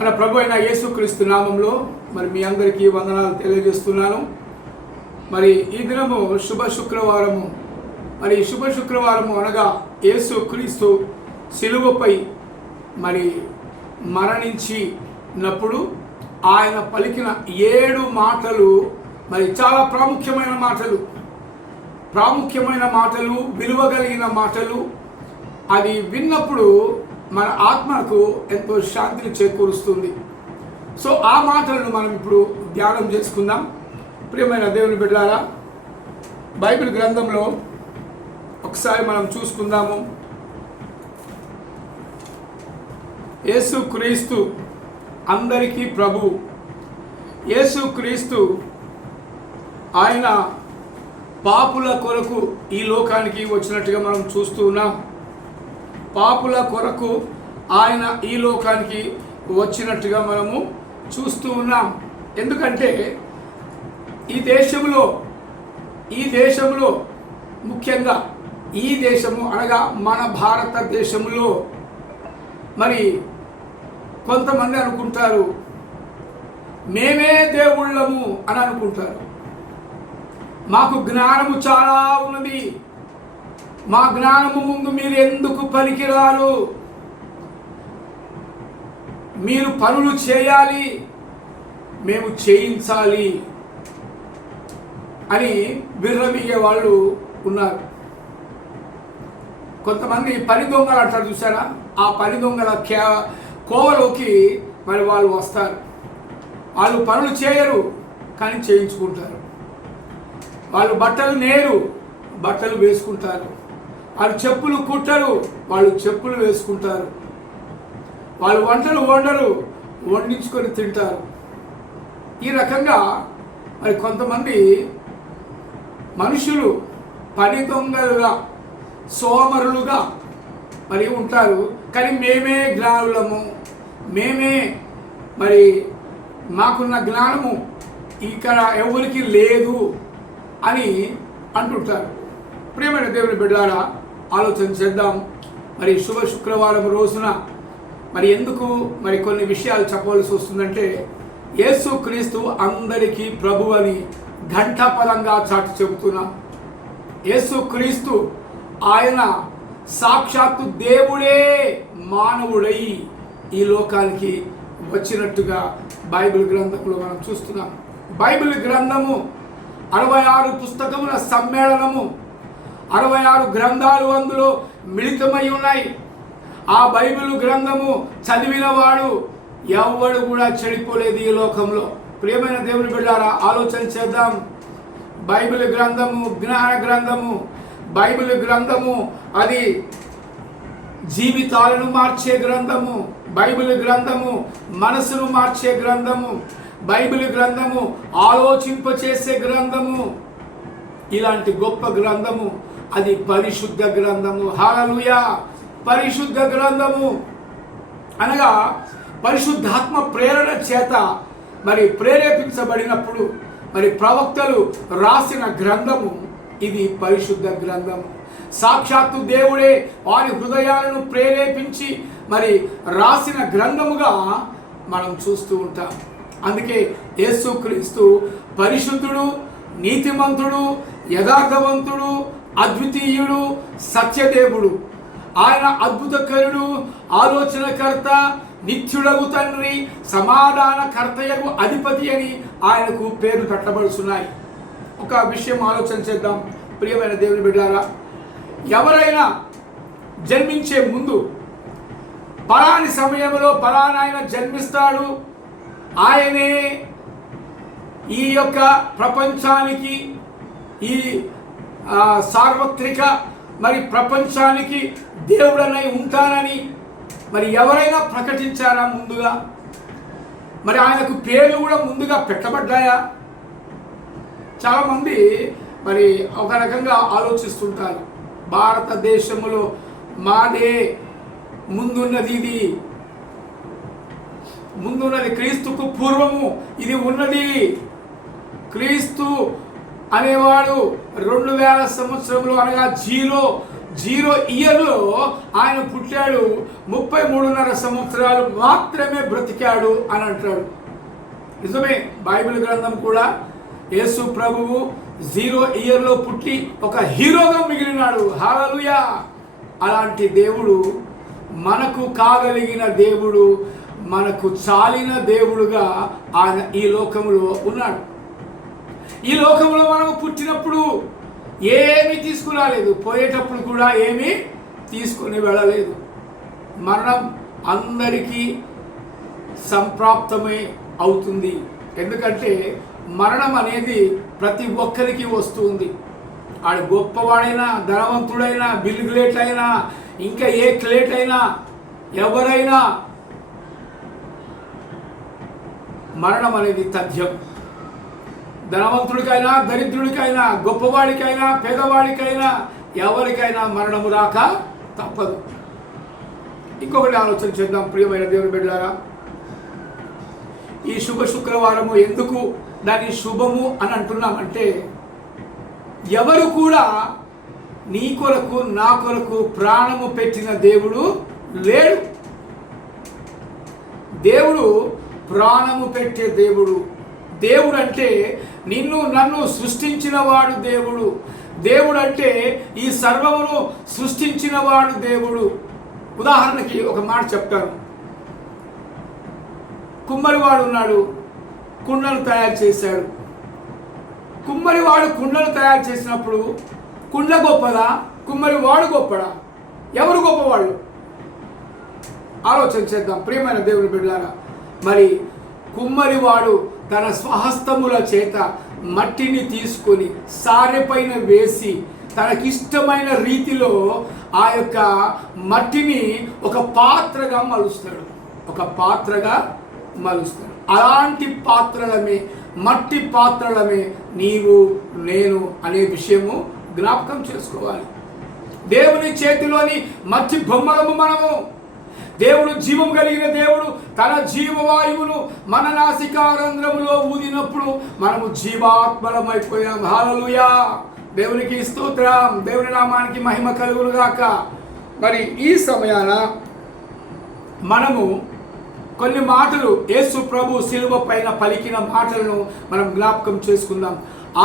మన ప్రభు అయిన యేసుక్రీస్తు నామంలో మరి మీ అందరికీ వందనాలు తెలియజేస్తున్నాను. మరి ఈ దినము శుభ శుక్రవారము. మరి శుభ శుక్రవారము అనగా యేసుక్రీస్తు సిలువపై మరి మరణించినప్పుడు ఆయన పలికిన 7 మాటలు మరి చాలా ప్రాముఖ్యమైన మాటలు, విలువ కలిగిన మాటలు. అది విన్నప్పుడు మన ఆత్మకు ఎంతో శాంతిని చేకూరుస్తుంది. సో ఆ మాటలను మనం ఇప్పుడు ధ్యానం చేసుకుందాం. ప్రియమైన దేవుని బిడ్డలారా, బైబిల్ గ్రంథంలో ఒకసారి మనం చూసుకుందాము. యేసుక్రీస్తు అందరికీ ప్రభు. యేసుక్రీస్తు ఆయన పాపుల కొరకు ఈ లోకానికి వచ్చినట్టుగా మనం చూస్తూ ఉన్నాం. పాపుల కొరకు ఆయన ఈ లోకానికి వచ్చినట్టుగా మనము చూస్తూ ఉన్నాం. ఎందుకంటే ఈ దేశంలో ముఖ్యంగా ఈ దేశము అనగా మన భారతదేశంలో మరి కొంతమంది అనుకుంటారు మేమే దేవుళ్ళము అని అనుకుంటారు. మాకు జ్ఞానము చాలా ఉన్నది, మా జ్ఞానము ముందు మీరు ఎందుకు పనికిరారు, మీరు పనులు చేయాలి, మేము చేయించాలి అని విర్రవీగే వాళ్ళు ఉన్నారు. కొంతమంది పని దొంగలు అంటారు చూసారా, ఆ పని దొంగల కోవలోకి మరి వాళ్ళు వస్తారు. వాళ్ళు పనులు చేయరు కానీ చేయించుకుంటారు. వాళ్ళు బట్టలు నేరు, బట్టలు వేసుకుంటారు. వాళ్ళు చెప్పులు కుట్టరు, వాళ్ళు చెప్పులు వేసుకుంటారు. వాళ్ళు వంటలు వండరు, వండించుకొని తింటారు. ఈ రకంగా మరి కొంతమంది మనుషులు పని దొంగలుగా, సోమరులుగా మరి ఉంటారు. కానీ మేమే జ్ఞానులము, మేమే మరి మాకున్న జ్ఞానము ఇక్కడ ఎవరికి లేదు అని అంటుంటారు. ప్రియమైన దేవుని బిడ్డలారా, ఆలోచన చేద్దాం. మరి శుభ శుక్రవారం రోజున మరి ఎందుకు మరి కొన్ని విషయాలు చెప్పవలసి వస్తుందంటే, యేసుక్రీస్తు అందరికీ ప్రభు అని ఘంటాపదంగా చాటి చెబుతున్నాం. యేసుక్రీస్తు ఆయన సాక్షాత్తు దేవుడే మానవుడై ఈ లోకానికి వచ్చినట్టుగా బైబిల్ గ్రంథంలో మనం చూస్తున్నాం. బైబిల్ గ్రంథము 66 పుస్తకముల సమ్మేళనము, 66 గ్రంథాలు అందులో మిళితమై ఉన్నాయి. ఆ బైబిల్ గ్రంథము చదివిన వాడు ఎవ్వడు కూడా చెడిపోలేదు ఈ లోకంలో. ప్రియమైన దేవుని బిడ్డలారా, ఆలోచన చేద్దాం. బైబిల్ గ్రంథము జ్ఞాన గ్రంథము. బైబిల్ గ్రంథము అది జీవితాలను మార్చే గ్రంథము. బైబిల్ గ్రంథము మనసును మార్చే గ్రంథము. బైబిల్ గ్రంథము ఆలోచింపచేసే గ్రంథము. ఇలాంటి గొప్ప గ్రంథము అది పరిశుద్ధ గ్రంథము. హల్లెలూయా! పరిశుద్ధ గ్రంథము అనగా పరిశుద్ధాత్మ ప్రేరణ చేత మరి ప్రేరేపించబడినప్పుడు మరి ప్రవక్తలు రాసిన గ్రంథము ఇది పరిశుద్ధ గ్రంథము. సాక్షాత్తు దేవుడే వారి హృదయాలను ప్రేరేపించి మరి రాసిన గ్రంథముగా మనం చూస్తూ ఉంటాం. అందుకే యేసుక్రీస్తు పరిశుద్ధుడు, నీతిమంతుడు, యథార్థవంతుడు, అద్వితీయుడు, సత్యదేవుడు. ఆయన అద్భుతకరుడు, ఆలోచనకర్త, నిత్యుడగు తండ్రి, సమాధానకర్తయగు అధిపతి అని ఆయనకు పేరు పెట్టబడుతున్నాయి. ఒక విషయం ఆలోచన చేద్దాం. ప్రియమైన దేవుని బిడ్డలారా, ఎవరైనా జన్మించే ముందు పలాని సమయంలో పలానా ఆయన జన్మిస్తాడు, ఆయనే ఈ యొక్క ప్రపంచానికి, ఈ సార్వత్రిక మరి ప్రపంచానికి దేవుడనై ఉంటానని మరి ఎవరైనా ప్రకటించారా ముందుగా? మరి ఆయనకు పేర్లు కూడా ముందుగా పెట్టబడ్డాయా? చాలామంది మరి ఒక రకంగా ఆలోచిస్తుంటారు. భారతదేశంలో మాదే ముందున్నది, ఇది ముందున్నది, క్రీస్తుకు పూర్వము ఇది ఉన్నది. క్రీస్తు అనేవాడు 2000 సంవత్సరంలో అనగా 0 0 ఇయర్లో ఆయన పుట్టాడు, 33.5 సంవత్సరాలు మాత్రమే బ్రతికాడు అని అంటాడు. నిజమే, బైబిల్ గ్రంథం కూడా యేసు ప్రభువు 0 ఇయర్లో పుట్టి ఒక హీరోగా మిగిలినాడు. హల్లెలూయా! అలాంటి దేవుడు, మనకు కాగలిగిన దేవుడు, మనకు చాలిన దేవుడుగా ఆయన ఈ లోకంలో ఉన్నాడు. ఈ లోకంలో మనం పుట్టినప్పుడు ఏమీ తీసుకురాలేదు, పోయేటప్పుడు కూడా ఏమీ తీసుకుని వెళ్ళలేదు. మరణం అందరికీ సంప్రాప్తమే అవుతుంది. ఎందుకంటే మరణం అనేది ప్రతి ఒక్కరికి వస్తుంది. ఆడు గొప్పవాడైనా, ధనవంతుడైనా, బిల్ గ్లేట్ అయినా, ఇంకా ఏ క్లేట్ అయినా, ఎవరైనా మరణం అనేది తథ్యం. ధనవంతుడికైనా, దరిద్రుడికైనా, గొప్పవాడికైనా, పేదవాడికైనా, ఎవరికైనా మరణము రాక తప్పదు. ఇంకొకటి ఆలోచన చేద్దాం ప్రియమైన దేవుని బిడ్డలారా. ఈ శుభ శుక్రవారము ఎందుకు దాన్ని శుభము అని అంటున్నామంటే, ఎవరు కూడా నీ కొరకు నా కొరకు ప్రాణము పెట్టిన దేవుడు లేడు. దేవుడు ప్రాణము పెట్టే దేవుడు. దేవుడు అంటే నిన్ను నన్ను సృష్టించిన వాడు దేవుడు. దేవుడు అంటే ఈ సర్వమును సృష్టించిన వాడు దేవుడు. ఉదాహరణకి ఒక మాట చెప్తాను. కుమ్మరివాడు ఉన్నాడు, కుండను తయారు చేశాడు. కుమ్మరివాడు కుండను తయారు చేసినప్పుడు కుండ గొప్పదా, కుమ్మరివాడు గొప్పడా? ఎవరు గొప్పవాళ్ళు? ఆలోచన చేద్దాం ప్రియమైన దేవుని బిడ్డలారా. మరి కుమ్మరివాడు తన స్వహస్తముల చేత మట్టిని తీసుకొని సారె పైన వేసి తనకిష్టమైన రీతిలో ఆ యొక్క మట్టిని ఒక పాత్రగా మలుస్తాడు, ఒక పాత్రగా మలుస్తాడు. అలాంటి పాత్రలమే, మట్టి పాత్రలమే నీవు నేను అనే విషయము జ్ఞాపకం చేసుకోవాలి. దేవుని చేతిలోని మట్టి బొమ్మలము మనము. దేవుడు జీవం కలిగిన దేవుడు తన జీవవాయువును మన నాసికారంధ్రములో ఊదినప్పుడు మనము జీవాత్మలమైపోయాం. హల్లెలూయా! దేవునికి స్తోత్రం, దేవుని నామానికి మహిమ కలుగును గాక. మరి ఈ సమయాన మనము కొన్ని మాటలు యేసు ప్రభు శిలువ పైన పలికిన మాటలను మనం జ్ఞాపకం చేసుకుందాం.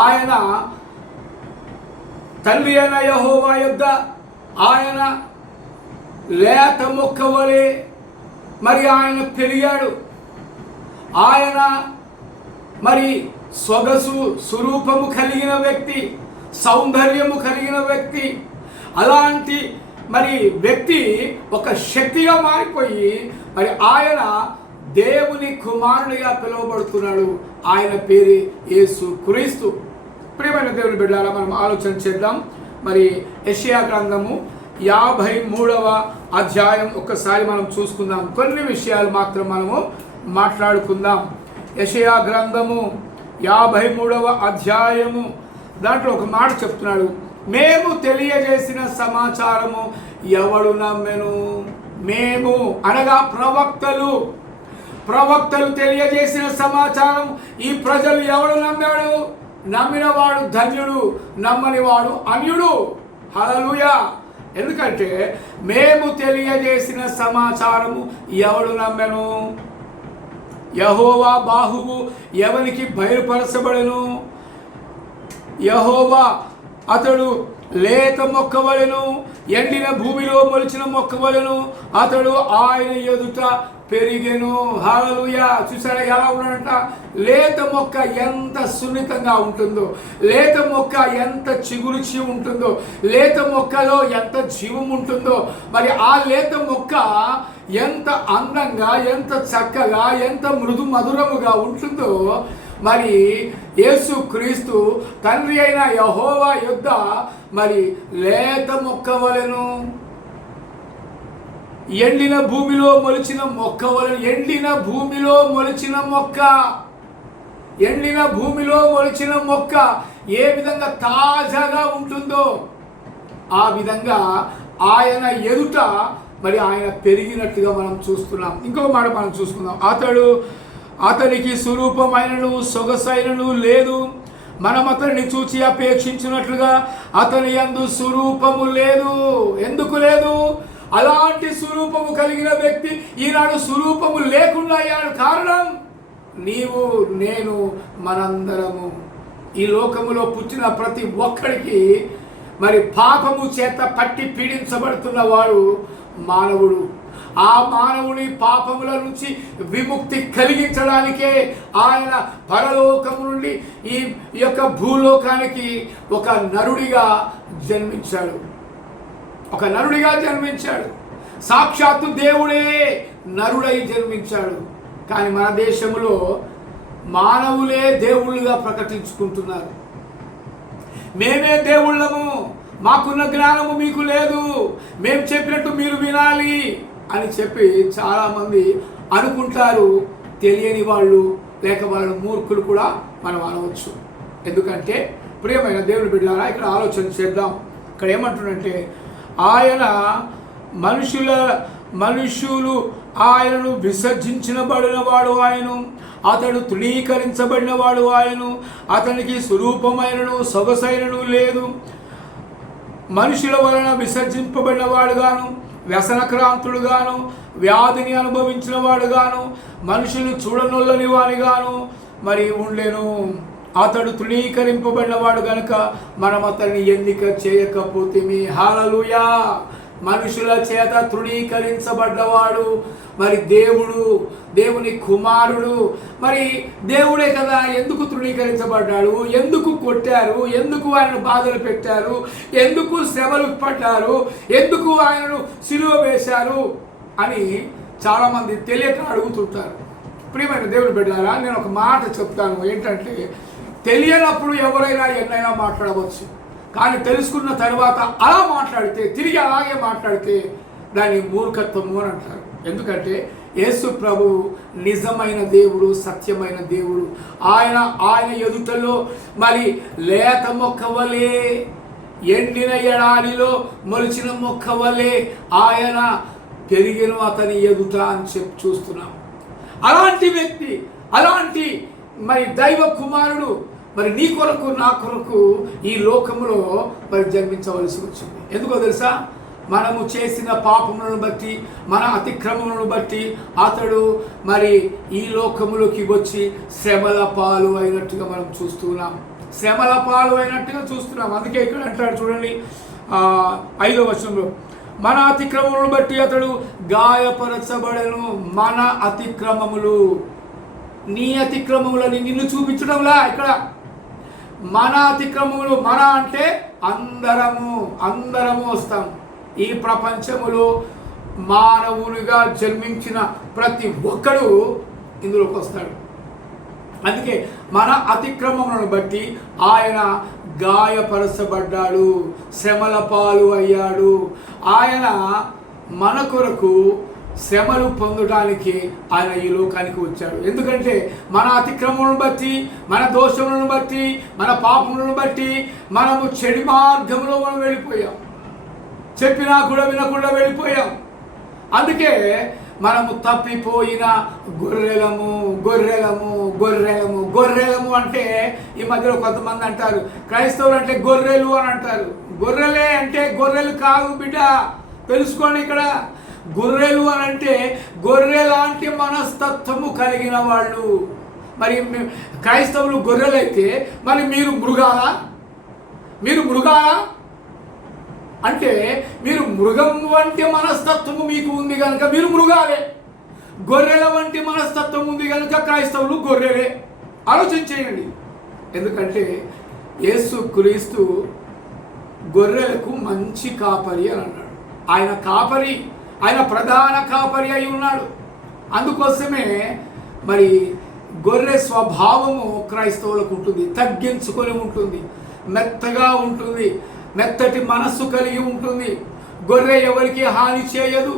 ఆయన తండ్రి అయిన యెహోవా యొద్ద ఆయన లేత మొక్క వలె మరి ఆయన పెరిగాడు. ఆయన మరి సొగసు స్వరూపము కలిగిన వ్యక్తి, సౌందర్యము కలిగిన వ్యక్తి. అలాంటి మరి వ్యక్తి ఒక శక్తిగా మారిపోయి మరి ఆయన దేవుని కుమారునిగా పిలువబడుతున్నాడు. ఆయన పేరు యేసు క్రీస్తు. ప్రియమైన దేవుని బిడ్డలారా, మనం ఆలోచన చేద్దాం. మరి యెషయా గ్రంథము 53వ అధ్యాయం ఒక్కసారి మనం చూసుకుందాం. కొన్ని విషయాలు మాత్రం మనము మాట్లాడుకుందాం. యెషయా గ్రంథము 53వ అధ్యాయము దాంట్లో ఒక మాట చెప్తున్నాడు. మేము తెలియజేసిన సమాచారము ఎవడు నమ్మెను? మేము అనగా ప్రవక్తలు తెలియజేసిన సమాచారం ఈ ప్రజలు ఎవడు నమ్మాడు? నమ్మినవాడు ధన్యుడు, నమ్మనివాడు అన్యుడు. హల్లెలూయా! ఎందుకంటే మేము తెలియజేసిన సమాచారము ఎవడు నమ్మెను? యెహోవా బాహువు ఎవరికి బయలుపరచబడెను? యెహోవా అతడు లేత మొక్కవలెను, ఎండిన భూమిలో మొలిచిన మొక్కవలెను, అతడు ఆయన ఎదుట పెరిగెను. హల్లెలూయా! చూసారా ఎలా ఉన్నాడంట? లేత మొక్క ఎంత సున్నితంగా ఉంటుందో, లేత మొక్క ఎంత చిగురుచి ఉంటుందో, లేత మొక్కలో ఎంత జీవం ఉంటుందో, మరి ఆ లేత మొక్క ఎంత అందంగా, ఎంత చక్కగా, ఎంత మృదు మధురముగా ఉంటుందో, మరి యేసు క్రీస్తు తండ్రి అయిన యెహోవా యొద్ద మరి లేత మొక్క వలెను, ఎండిన భూమిలో మొలిచిన మొక్క వలెను. ఎండిన భూమిలో మొలిచిన మొక్క, ఎండిన భూమిలో మొలిచిన మొక్క ఏ విధంగా తాజాగా ఉంటుందో ఆ విధంగా ఆయన ఎదుట మరి ఆయన పెరిగినట్టుగా మనం చూస్తున్నాం. ఇంకొక మాట మనం చూసుకుందాం. అతనికి స్వరూపమైనను సొగసైనను లేదు, మనం అతనిని చూచి అపేక్షించినట్లుగా అతని యందు స్వరూపము లేదు. ఎందుకు లేదు? అలాంటి స్వరూపము కలిగిన వ్యక్తి ఈనాడు స్వరూపము లేకుండా అయ్యాడు. కారణం నీవు, నేను, మనందరము. ఈ లోకములో పుట్టిన ప్రతి ఒక్కడికి మరి పాపము చేత పట్టి పీడించబడుతున్న వాడు మానవుడు. ఆ మానవుని పాపముల నుంచి విముక్తి కలిగించడానికే ఆయన పరలోకము నుండి ఈ యొక్క భూలోకానికి ఒక నరుడిగా జన్మించాడు. ఒక నరుడిగా జన్మించాడు. సాక్షాత్తు దేవుడే నరుడై జన్మించాడు. కానీ మన దేశంలో మానవులే దేవుళ్ళుగా ప్రకటించుకుంటున్నారు. మేమే దేవుళ్ళము, మాకున్న జ్ఞానము మీకు లేదు, మేము చెప్పినట్టు మీరు వినాలి అని చెప్పి చాలామంది అనుకుంటారు. తెలియని వాళ్ళు లేక వాళ్ళ మూర్ఖులు కూడా మనం అనవచ్చు. ఎందుకంటే ప్రియమైన దేవుని బిడ్డలారా, ఇక్కడ ఆలోచన చేద్దాం. ఇక్కడ ఏమంటుందంటే ఆయన మనుషులు ఆయనను విసర్జించబడినవాడు ఆయన, అతడు తృణీకరించబడినవాడు ఆయన, అతనికి స్వరూపమైనను సొగసైనను లేదు. మనుషుల వలన విసర్జింపబడినవాడుగాను, వ్యసనక్రాంతుడుగాను, వ్యాధిని అనుభవించిన వాడుగాను, మనుషులు చూడనొల్లని వానిగాను మరి ఉండెను. అతడు తృణీకరింపబడినవాడు గనుక మనం అతన్ని ఎన్నిక చేయకపోతేమి. హల్లెలూయా. మనుషుల చేత తృణీకరించబడ్డవాడు మరి దేవుడు, దేవుని కుమారుడు. మరి దేవుడే కదా, ఎందుకు తృణీకరించబడ్డాడు? ఎందుకు కొట్టారు? ఎందుకు ఆయనను బాధలు పెట్టారు? ఎందుకు శ్రమలు పడ్డారు? ఎందుకు ఆయనను సిలువ వేశారు అని చాలామంది తెలియక అడుగుతుంటారు. ప్రియమైన దేవుని బిడ్డలారా, నేను ఒక మాట చెప్తాను. ఏంటంటే తెలియనప్పుడు ఎవరైనా ఎన్నైనా మాట్లాడవచ్చు. కానీ తెలుసుకున్న తర్వాత అలా మాట్లాడితే, తిరిగి అలాగే మాట్లాడితే దాన్ని మూర్ఖత్వము అని అంటారు. ఎందుకంటే యేసు ప్రభు నిజమైన దేవుడు, సత్యమైన దేవుడు. ఆయన ఎదుటలో మరి లేత మొక్క వలె, ఎండిన ఎడారిలో మొలిచిన మొక్క వలె ఆయన పెరిగిన అతని ఎదుట అని చెప్పి చూస్తున్నాం. అలాంటి వ్యక్తి, అలాంటి మరి దైవ కుమారుడు మరి నీ కొరకు నా కొరకు ఈ లోకంలో మరి జన్మించవలసి వచ్చింది. ఎందుకో తెలుసా? మనము చేసిన పాపములను బట్టి, మన అతిక్రమములను బట్టి అతడు మరి ఈ లోకములోకి వచ్చి శ్రమల పాలు అయినట్టుగా మనం చూస్తున్నాం. శ్రమల పాలు అయినట్టుగా చూస్తున్నాం. అందుకే ఇక్కడ అంటాడు చూడండి 5వ వచనంలో, మన అతిక్రమములను బట్టి అతడు గాయపరచబడెను. మన అతిక్రమములు, నీ అతిక్రమములని నిన్ను చూపించడంలా ఇక్కడ మన అతిక్రమములు. మన అంటే అందరము వస్తాం. ఈ ప్రపంచములో మానవునిగా జన్మించిన ప్రతి ఒక్కడు ఇందులోకి వస్తాడు. అందుకే మన అతిక్రమములను బట్టి ఆయన గాయపరచబడ్డాడు, శ్రమల పాలు అయ్యాడు. ఆయన మన కొరకు శ్రమలు పొందడానికి ఆయన ఈ లోకానికి వచ్చాడు. ఎందుకంటే మన అతిక్రమములను బట్టి, మన దోషములను బట్టి, మన పాపములను బట్టి మనము చెడు మార్గంలో మనం వెళ్ళిపోయాం. చెప్పినా కూడా వినకుండా వెళ్ళిపోయాం. అందుకే మనము తప్పిపోయిన గొర్రెలము అంటే ఈ మధ్యలో కొంతమంది అంటారు, క్రైస్తవులు అంటే గొర్రెలు అని అంటారు. గొర్రెలే అంటే గొర్రెలు కాదు బిడ్డ, తెలుసుకోండి. ఇక్కడ గొర్రెలు అని అంటే గొర్రె లాంటి మనస్తత్వము కలిగిన వాళ్ళు. మరి క్రైస్తవులు గొర్రెలైతే మరి మీరు మృగాలా? అంటే మీరు మృగం వంటి మనస్తత్వము మీకు ఉంది కనుక మీరు మృగాలే. గొర్రెల వంటి మనస్తత్వం ఉంది కనుక క్రైస్తవులు గొర్రెలే. ఆలోచన చేయండి. ఎందుకంటే యేసు క్రీస్తు గొర్రెలకు మంచి కాపరి అని అన్నాడు. ఆయన కాపరి, ఆయన ప్రధాన కాపరి అయి ఉన్నాడు. అందుకోసమే మరి గొర్రె స్వభావము క్రైస్తవులకు ఉంటుంది. తగ్గించుకొని ఉంటుంది, మెత్తగా ఉంటుంది, మెత్తటి మనస్సు కలిగి ఉంటుంది. గొర్రె ఎవరికి హాని చేయదు.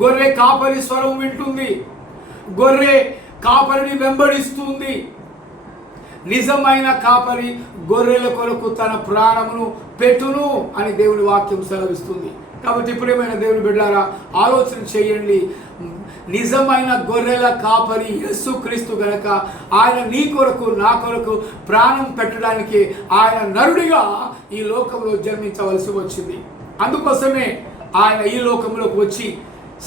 గొర్రె కాపరి స్వరం వింటుంది. గొర్రె కాపరిని వెంబడిస్తుంది. నిజమైన కాపరి గొర్రెల కొరకు తన ప్రాణమును పెట్టును అని దేవుని వాక్యం సెలవిస్తుంది. కాబట్టి ప్రియమైన దేవుని బిడ్డలారా, ఆలోచన చేయండి. నిజమైన గొర్రెల కాపరి యేసుక్రీస్తు గనక ఆయన నీ కొరకు నా కొరకు ప్రాణం పెట్టడానికి ఆయన నరుడిగా ఈ లోకంలో జన్మించవలసి వచ్చింది. అందుకోసమే ఆయన ఈ లోకంలోకి వచ్చి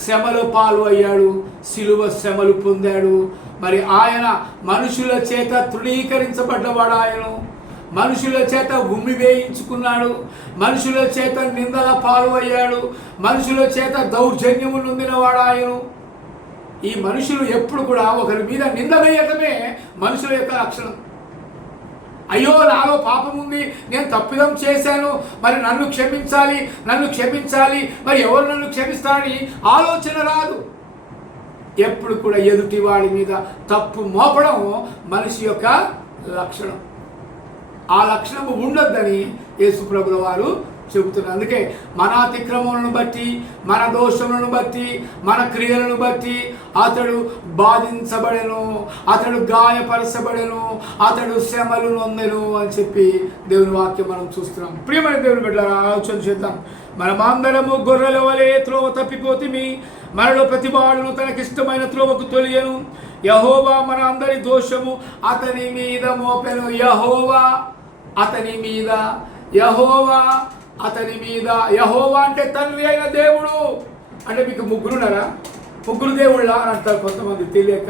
శ్రమల పాలు అయ్యాడు, సిలువ శ్రమలు పొందాడు. మరి ఆయన మనుషుల చేత తృణీకరించబడ్డవాడు, ఆయన మనుషుల చేత ఉమ్మి వేయించుకున్నాడు, మనుషుల చేత నిందల పాలు అయ్యాడు, మనుషుల చేత దౌర్జన్యము నొందినవాడు ఆయన. ఈ మనుషులు ఎప్పుడు కూడా ఒకరి మీద నింద వేయటమే మనుషుల యొక్క లక్షణం. అయ్యో నాలో పాపం ఉంది, నేను తప్పిదం చేశాను, మరి నన్ను క్షమించాలి, మరి ఎవరు నన్ను క్షమిస్తారని ఆలోచన రాదు. ఎప్పుడు కూడా ఎదుటి వాడి మీద తప్పు మోపడం మనిషి యొక్క లక్షణం. ఆ లక్షణము ఉండొద్దని యేసుప్రభుల వారు చెబుతున్నారు. అందుకే మన అతిక్రమములను బట్టి, మన దోషములను బట్టి, మన క్రియలను బట్టి అతడు బాధించబడెను, అతడు గాయపరచబడెను, అతడు శ్రమలు నొందెను అని చెప్పి దేవుని వాక్యం మనం చూస్తున్నాం. ప్రియమైన దేవుని బిడ్డలారా, ఆలోచన చేద్దాం. మనమందరము గొర్రెల వలె త్రోవ తప్పిపోతిమి, మనలో ప్రతివాడును తనకిష్టమైన త్రోవకు తొలియను. యెహోవా మన అందరి దోషము అతని మీద మోపెను. యెహోవా అతని మీద. యెహోవా అంటే తండ్రి అయిన దేవుడు. అంటే మీకు ముగ్గురున్నారా? ముగ్గురు దేవుళ్ళ అని అంటారు కొంతమంది తెలియక.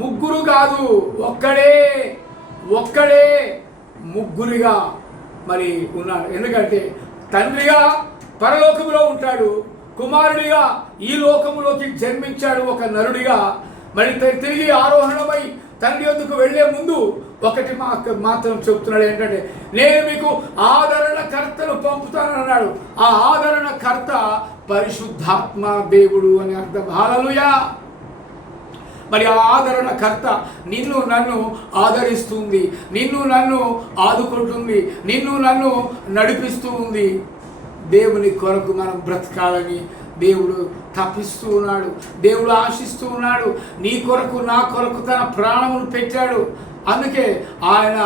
ముగ్గురు కాదు, ఒక్కడే ముగ్గురిగా మరి ఉన్నాడు. ఎందుకంటే తండ్రిగా పరలోకములో ఉంటాడు, కుమారుడిగా ఈ లోకములోకి జన్మించాడు ఒక నరుడిగా. మరి తిరిగి ఆరోహణమై తండ్రి వద్దకు వెళ్లే ముందు ఒకటి మాత్రం చెప్తున్నాడు, ఏంటంటే నేను మీకు ఆదరణకర్తను పంపుతానన్నాడు. ఆ ఆదరణకర్త పరిశుద్ధాత్మ దేవుడు అని అర్థం. హల్లెలూయా. మరి ఆ ఆదరణకర్త నిన్ను నన్ను ఆదరిస్తుంది, నిన్ను నన్ను ఆదుకుంటుంది, నిన్ను నన్ను నడిపిస్తూ ఉంది. దేవుని కొరకు మనం బ్రతకాలని దేవుడు తప్పిస్తూ ఉన్నాడు, దేవుడు ఆశిస్తూ ఉన్నాడు. నీ కొరకు నా కొరకు తన ప్రాణమును పెట్టాడు. అందుకే ఆయన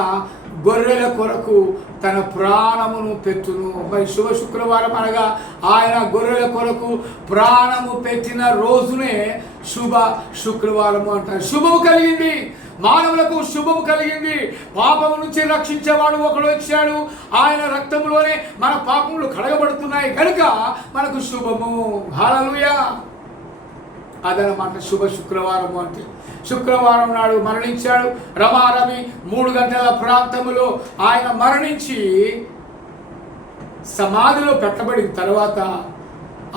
గొర్రెల కొరకు తన ప్రాణమును పెట్టును. మరి శుభ శుక్రవారం అనగా ఆయన గొర్రెల కొరకు ప్రాణము పెట్టిన రోజునే శుభ శుక్రవారము అంటారు. శుభము కలిగింది, మానవులకు శుభము కలిగింది. పాపము నుంచి రక్షించేవాడు ఒకడు వచ్చాడు. ఆయన రక్తములోనే మన పాపములు కడగబడుతున్నాయి కనుక మనకు శుభము. హల్లెలూయా. అదనమాట శుభ శుక్రవారము అంటే. శుక్రవారం నాడు మరణించాడు. రమారమి 3 గంటల ప్రాంతములో ఆయన మరణించి సమాధిలో పెట్టబడిన తర్వాత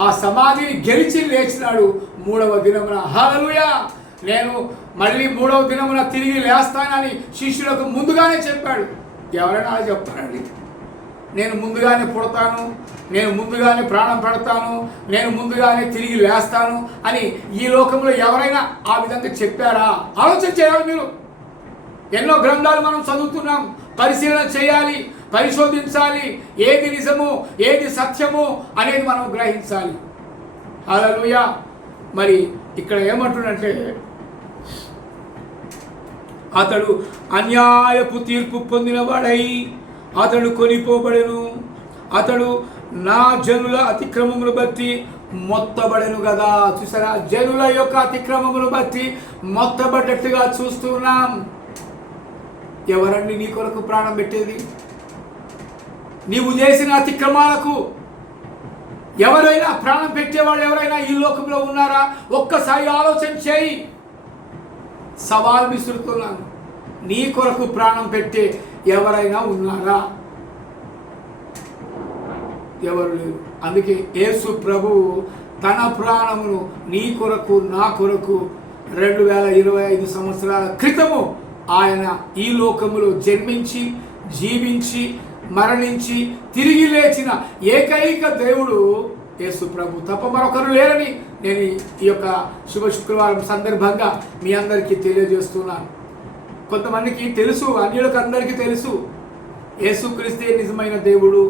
ఆ సమాధిని గెలిచి లేచినాడు 3వ దినమున. హల్లెలూయా. నేను మళ్ళీ 3వ దినమున తిరిగి లేస్తానని శిష్యులకు ముందుగానే చెప్పాడు. ఎవరైనా చెప్తారండి, నేను ముందుగానే పుడతాను, నేను ముందుగానే ప్రాణం పెడతాను, నేను ముందుగానే తిరిగి లేస్తాను అని ఈ లోకంలో ఎవరైనా ఆ విధంగా చెప్పారా? ఆలోచన చేయాలి మీరు. ఎన్నో గ్రంథాలు మనం చదువుతున్నాం, పరిశీలన చేయాలి, పరిశోధించాలి. ఏది నిజము, ఏది సత్యము అనేది మనం గ్రహించాలి. హల్లెలూయా. మరి ఇక్కడ ఏమంటున్నంటే, అతడు అన్యాయపు తీర్పు పొందినవాడై అతడు కొనిపోబడెను, అతడు నా జనుల అతిక్రమమును బట్టి మొత్తబడెను కదా. చూసారా, జనుల యొక్క అతిక్రమమును బట్టి మొత్తబడ్డట్టుగా చూస్తున్నాం. ఎవరండి నీ కొరకు ప్రాణం పెట్టేది? నీవు చేసిన అతిక్రమాలకు ఎవరైనా ప్రాణం పెట్టేవాళ్ళు ఎవరైనా ఈ లోకంలో ఉన్నారా? ఒక్కసారి ఆలోచన చేయి. సవాల్ విసురుతున్నాను, నీ కొరకు ప్రాణం పెట్టే ఎవరైనా ఉన్నారా? ఎవరు లేరు. అందుకే యేసు ప్రభు తన ప్రాణమును నీ కొరకు నా కొరకు 2025 సంవత్సరాల క్రితము ఆయన ఈ లోకములో జన్మించి జీవించి మరణించి తిరిగి లేచిన ఏకైక దేవుడు యేసు ప్రభు తప్ప మరొకరు లేరని నేను ఈ యొక్క శుభ శుక్రవారం సందర్భంగా మీ అందరికీ తెలియజేస్తున్నాను. కొంతమందికి తెలుసు, అన్యులకు అందరికీ తెలుసు, యేసుక్రీస్తే నిజమైన దేవుడు,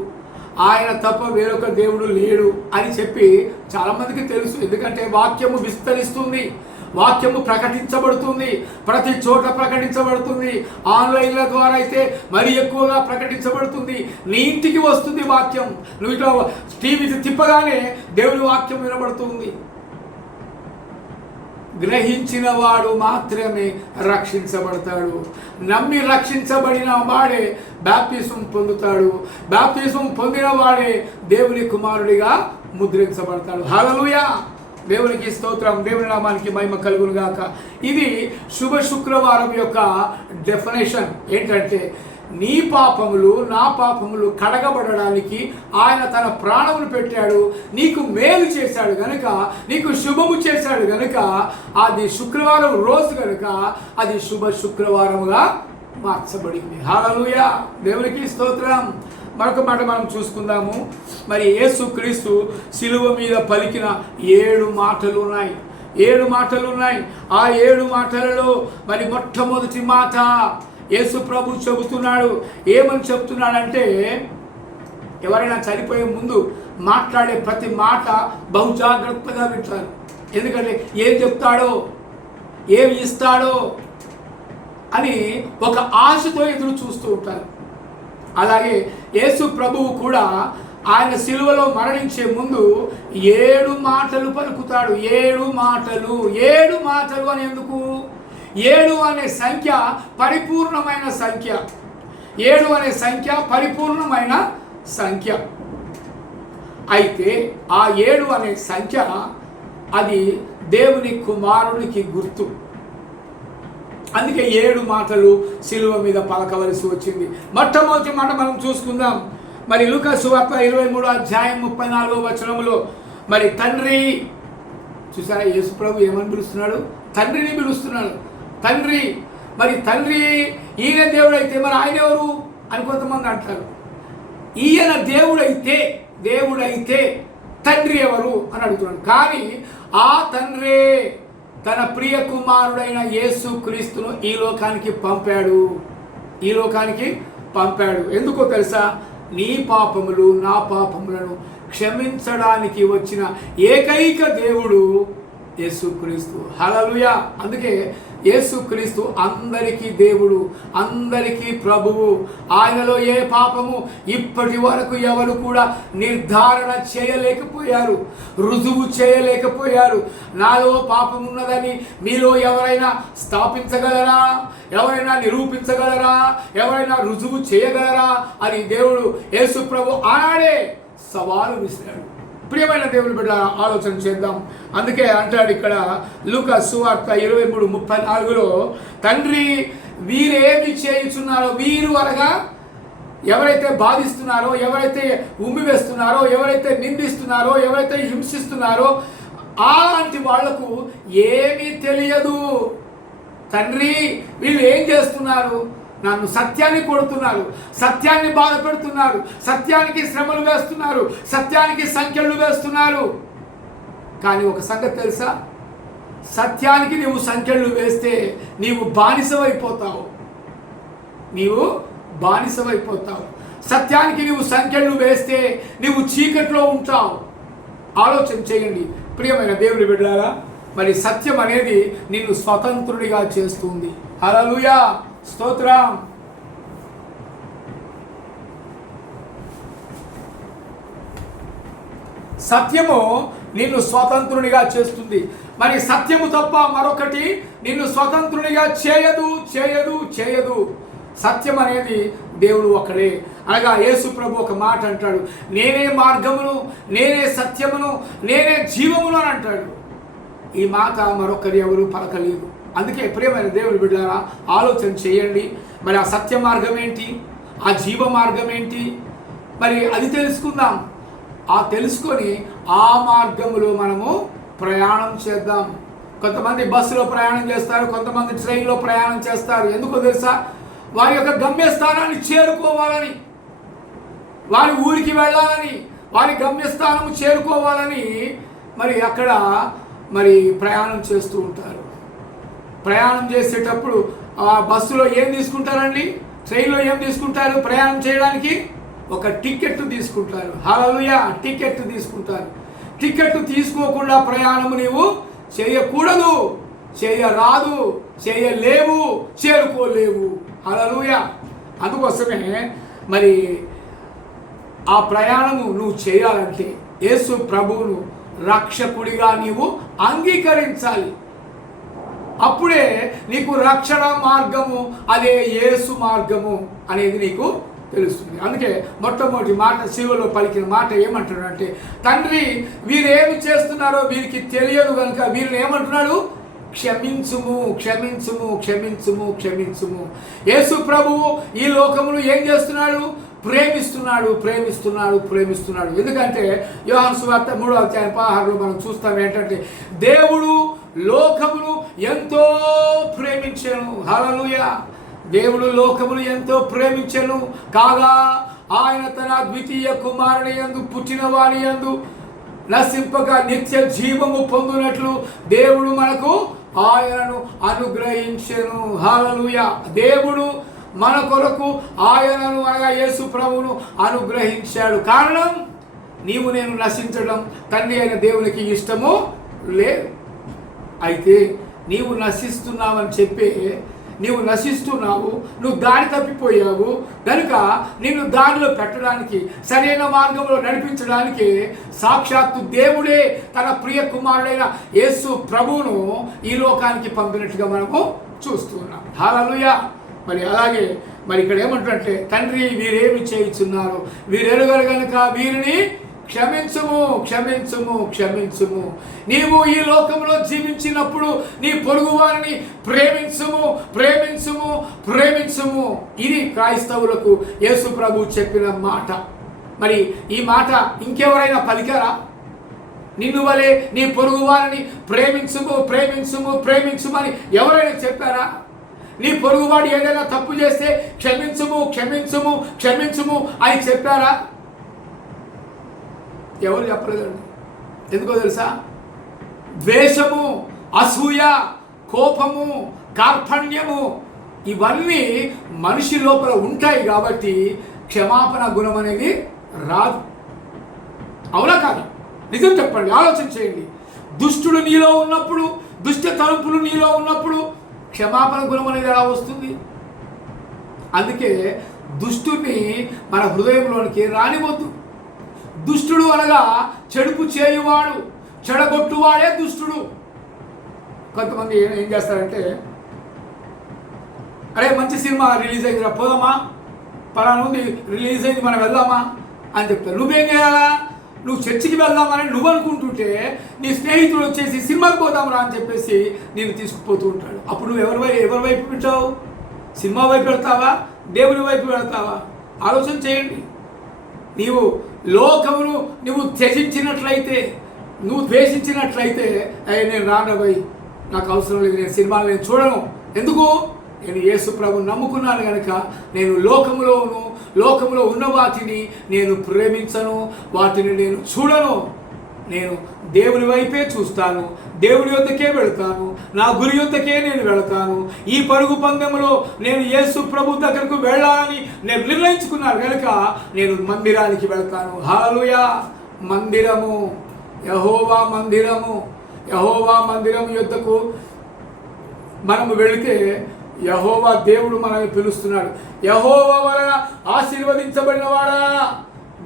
ఆయన తప్ప వేరొక దేవుడు లేడు అని చెప్పి చాలామందికి తెలుసు. ఎందుకంటే వాక్యము విస్తరిస్తుంది, వాక్యము ప్రకటించబడుతుంది, ప్రతి చోట ప్రకటించబడుతుంది. ఆన్లైన్ల ద్వారా అయితే మరీ ఎక్కువగా ప్రకటించబడుతుంది. నీ ఇంటికి వస్తుంది వాక్యం. నువ్వు ఇట్లా టీవీ తిప్పగానే దేవుని వాక్యం వినబడుతుంది. గ్రహించిన వాడు మాత్రమే రక్షించబడతాడు. నమ్మి రక్షించబడిన వాడే బాప్తిసం పొందుతాడు. బాప్తిసం పొందిన వాడే దేవుని కుమారుడిగా ముద్రించబడతాడు. హల్లెలూయా, దేవునికి స్తోత్రం, దేవుని నామానికి మహిమ కలుగును గాక. ఇది శుభ శుక్రవారం యొక్క డెఫినేషన్ ఏంటంటే, నీ పాపములు నా పాపములు కడగబడడానికి ఆయన తన ప్రాణములు పెట్టాడు. నీకు మేలు చేశాడు గనుక, నీకు శుభము చేశాడు గనుక, అది శుక్రవారం రోజు గనుక అది శుభ శుక్రవారముగా మార్చబడింది. హల్లెలూయా, దేవునికి స్తోత్రం. మరొక మాట మనం చూసుకుందాము. మరి యేసుక్రీస్తు శిలువ మీద పలికిన 7 మాటలు ఉన్నాయి. 7 మాటలు ఉన్నాయి. ఆ 7 మాటలలో మరి మొట్టమొదటి మాట యేసు ప్రభు చెబుతున్నాడు. ఏమని చెప్తున్నాడంటే, ఎవరైనా చనిపోయే ముందు మాట్లాడే ప్రతి మాట బహు జాగ్రత్తగా వింటారు. ఎందుకంటే ఏం చెప్తాడో, ఏమి ఇస్తాడో అని ఒక ఆశతో ఎదురు చూస్తూ ఉంటారు. అలాగే యేసు ప్రభువు కూడా ఆయన శిలువలో మరణించే ముందు 7 మాటలు పలుకుతాడు. 7 మాటలు. 7 మాటలు అని ఎందుకు? 7 అనే సంఖ్య పరిపూర్ణమైన సంఖ్య. 7 అనే సంఖ్య పరిపూర్ణమైన సంఖ్య. అయితే ఆ 7 అనే సంఖ్య అది దేవుని కుమారునికి గుర్తు. అందుకే 7 మాటలు శిలువ మీద పలకవలసి వచ్చింది. మొట్టమొదటి మాట మనం చూసుకుందాం. మరి లూకా సువార్త 23:34 మరి తండ్రి, చూసారా యేసు ప్రభు ఏమని పిలుస్తున్నాడు? తండ్రిని పిలుస్తున్నాడు. తండ్రి, మరి తండ్రి ఈయన దేవుడైతే మరి ఆయన ఎవరు అని కొంతమంది అంటారు. ఈయన దేవుడైతే తండ్రి ఎవరు అని అడుగుతున్నాడు. కానీ ఆ తండ్రే తన ప్రియ కుమారుడైన యేసు క్రీస్తును ఈ లోకానికి పంపాడు. ఎందుకో తెలుసా? నీ పాపములు నా పాపములను క్షమించడానికి వచ్చిన ఏకైక దేవుడు యేసుక్రీస్తు. హల్లెలూయా. అందుకే యేసుక్రీస్తు అందరికీ దేవుడు, అందరికీ ప్రభువు. ఆయనలో ఏ పాపము ఇప్పటి వరకు ఎవరు కూడా నిర్ధారణ చేయలేకపోయారు, రుజువు చేయలేకపోయారు. నాలో పాపం ఉన్నదని మీలో ఎవరైనా స్థాపించగలరా? ఎవరైనా నిరూపించగలరా? ఎవరైనా రుజువు చేయగలరా అని దేవుడు యేసు ప్రభు ఆనాడే సవాలు విసిరాడు. ప్రియమైన దేవుని బిడ్డ, ఆలోచన చేద్దాం. అందుకే అంటాడు ఇక్కడ లూకా సువార్త 23:34 తండ్రి వీరేమి చేయుచున్నారో, వీరు అనగా ఎవరైతే బాధిస్తున్నారో, ఎవరైతే ఉమ్మివేస్తున్నారో, ఎవరైతే నిందిస్తున్నారో, ఎవరైతే హింసిస్తున్నారో అలాంటి వాళ్లకు ఏమీ తెలియదు. తండ్రి వీళ్ళు ఏం చేస్తున్నారు? నన్ను సత్యాన్ని కొడుతున్నారు, సత్యాన్ని బాధ పెడుతున్నారు, సత్యానికి శ్రమలు వేస్తున్నారు, సత్యానికి సంఖ్యలు వేస్తున్నారు. కానీ ఒక సంగతి తెలుసా? సత్యానికి నీవు సంఖ్యలు వేస్తే నీవు బానిసవైపోతావు. సత్యానికి నీవు సంఖ్యలు వేస్తే నీవు చీకట్లో ఉంటావు. ఆలోచన చేయండి ప్రియమైన దేవుని బిడ్డలారా. మరి సత్యం అనేది నిన్ను స్వతంత్రుడిగా చేస్తుంది. హల్లెలూయా, స్తోత్రం. సత్యము నిన్ను స్వతంత్రునిగా చేస్తుంది. మరి సత్యము తప్ప మరొకటి నిన్ను స్వతంత్రునిగా చేయదు. సత్యం అనేది దేవుడు ఒక్కడే. అనగా యేసు ప్రభు ఒక మాట అంటాడు, నేనే మార్గమును, నేనే సత్యమును, నేనే జీవమును అని అంటాడు. ఈ మాట మరొకరు ఎవరు పలకలేదు. అందుకే ప్రియమైన దేవుని బిడ్డలారా, ఆలోచన చేయండి. మరి ఆ సత్య మార్గం ఏంటి? ఆ జీవ మార్గం ఏంటి? మరి అది తెలుసుకుందాం. తెలుసుకొని ఆ మార్గంలో మనము ప్రయాణం చేద్దాం. కొంతమంది బస్సులో ప్రయాణం చేస్తారు, కొంతమంది ట్రైన్లో ప్రయాణం చేస్తారు. ఎందుకో తెలుసా? వారి యొక్క గమ్యస్థానాన్ని చేరుకోవాలని, వారి ఊరికి వెళ్ళాలని, వారి గమ్యస్థానం చేరుకోవాలని మరి అక్కడ మరి ప్రయాణం చేస్తూ ఉంటారు. ప్రయాణం చేసేటప్పుడు ఆ బస్సులో ఏం తీసుకుంటారండి? ట్రైన్లో ఏం తీసుకుంటారు? ప్రయాణం చేయడానికి ఒక టికెట్ తీసుకుంటారు. హల్లెలూయా, టికెట్ తీసుకుంటారు. టికెట్ తీసుకోకుండా ప్రయాణం నీవు చేయకూడదు, చేయరాదు, చేయలేవు, చేరుకోలేవు. హల్లెలూయా. అందుకోసమే మరి ఆ ప్రయాణము నువ్వు చేయాలంటే యేసు ప్రభువును రక్షకుడిగా నీవు అంగీకరించాలి. అప్పుడే నీకు రక్షణ మార్గము, అదే యేసు మార్గము అనేది నీకు తెలుస్తుంది. అందుకే మొట్టమొదటి మాట శిలువలో పలికిన మాట ఏమంటున్నాడంటే, తండ్రి వీరేమి చేస్తున్నారో వీరికి తెలియదు కనుక వీరిని ఏమంటున్నాడు, క్షమించుము క్షమించుము క్షమించుము క్షమించుము. యేసు ప్రభువు ఈ లోకమును ఏం చేస్తున్నాడు, ప్రేమిస్తున్నాడు ప్రేమిస్తున్నాడు ప్రేమిస్తున్నాడు. ఎందుకంటే యోహాను సువార్త 3:16 మనం చూస్తాం ఏంటంటే, దేవుడు లోకమును ఎంతో ప్రేమించెను. హల్లెలూయా. దేవుడు లోకమును ఎంతో ప్రేమించెను కాగా ఆయన తన ద్వితీయ కుమారుని యందు పుట్టిన వారి యందు నశింపక నిత్య జీవము పొందునట్లు దేవుడు మనకు ఆయనను అనుగ్రహించెను. హల్లెలూయా. దేవుడు మన కొరకు ఆయనను అనగా యేసు ప్రభువును అనుగ్రహించాడు. కారణం, నీవు నేను నశించడం తండ్రి అయిన దేవునికి ఇష్టము లేదు. అయితే నీవు నశిస్తున్నావని చెప్పి నీవు నశిస్తున్నావు, నువ్వు దారి తప్పిపోయావు కనుక నిన్ను దారిలో పెట్టడానికి, సరైన మార్గంలో నడిపించడానికి సాక్షాత్తు దేవుడే తన ప్రియ కుమారుడైన యేసు ప్రభువును ఈ లోకానికి పంపినట్టుగా మనము చూస్తున్నాం. హల్లెలూయా. మరి అలాగే మరి ఇక్కడ ఏమంటారంటే, తండ్రి వీరేమి చేయుచున్నారు వీరెరుగరు గనుక వీరిని క్షమించుము క్షమించుము క్షమించుము. నీవు ఈ లోకంలో జీవించినప్పుడు నీ పొరుగు వారిని ప్రేమించుము ప్రేమించుము ప్రేమించుము. ఇది క్రైస్తవులకు యేసు ప్రభు చెప్పిన మాట. మరి ఈ మాట ఇంకెవరైనా పలికారా? నిన్ను వలె నీ పొరుగు వారిని ప్రేమించుము ప్రేమించుము ప్రేమించుమని ఎవరైనా చెప్పారా? నీ పొరుగువాడు ఏదైనా తప్పు చేస్తే క్షమించుము క్షమించుము క్షమించుము అని చెప్పారా? ఎవరు చెప్పలేదండి. ఎందుకో తెలుసా? ద్వేషము, అసూయ, కోపము, కార్పణ్యము ఇవన్నీ మనిషి లోపల ఉంటాయి కాబట్టి క్షమాపణ గుణం అనేది రాదు. అవునా కాదు? నిజం చెప్పండి, ఆలోచన చేయండి. దుష్టుడు నీలో ఉన్నప్పుడు, దుష్ట తలంపులు నీలో ఉన్నప్పుడు క్షమాపణ గుణం అనేది ఎలా వస్తుంది? అందుకే దుష్టుని మన హృదయంలోనికి రానివద్దు. దుష్టుడు అనగా చెడుపు చేయువాడు, చెడగొట్టువాడే దుష్టుడు. కొంతమంది ఏం చేస్తారంటే, అరే మంచి సినిమా రిలీజ్ అయిందిరా పోదామా, పలానా ఉంది రిలీజ్ అయింది మనం వెళ్దామా అని చెప్తారు. నువ్వేం చేయాలా? నువ్వు చర్చికి వెళ్దామని నువ్వు అనుకుంటుంటే నీ స్నేహితుడు వచ్చేసి సినిమాకి పోదాంరా అని చెప్పేసి నేను తీసుకుపోతూ ఉంటాడు. అప్పుడు నువ్వు ఎవరి వైపు పెట్టావు? సినిమా వైపు వెళ్తావా, దేవుని వైపు వెళ్తావా? ఆలోచన చేయండి. నీవు లోకమును నువ్వు త్యజించినట్లయితే, నువ్వు ద్వేషించినట్లయితే, నేను రానబోయి నాకు అవసరం లేదు, నేను సినిమాలు నేను చూడను. ఎందుకు? నేను యేసు ప్రభువును నమ్ముకున్నాను కనుక నేను లోకములో ఉన్న వాటిని నేను ప్రేమించను, వాటిని నేను చూడను. నేను దేవుని వైపే చూస్తాను, దేవుని యొద్దకే వెళతాను, నా గురి యొద్దకే నేను వెళతాను. ఈ పరుగు పందెంలో నేను యేసు ప్రభు దగ్గరకు వెళ్ళాలని నేను నిర్ణయించుకున్నాను కనుక నేను మందిరానికి వెళతాను. హల్లెలూయా. మందిరము, యెహోవా మందిరము, యెహోవా మందిరం యొద్దకు మనము వెళితే యెహోవా దేవుడు మనల్ని పిలుస్తున్నాడు. యెహోవా వలన ఆశీర్వదించబడిన వాడా,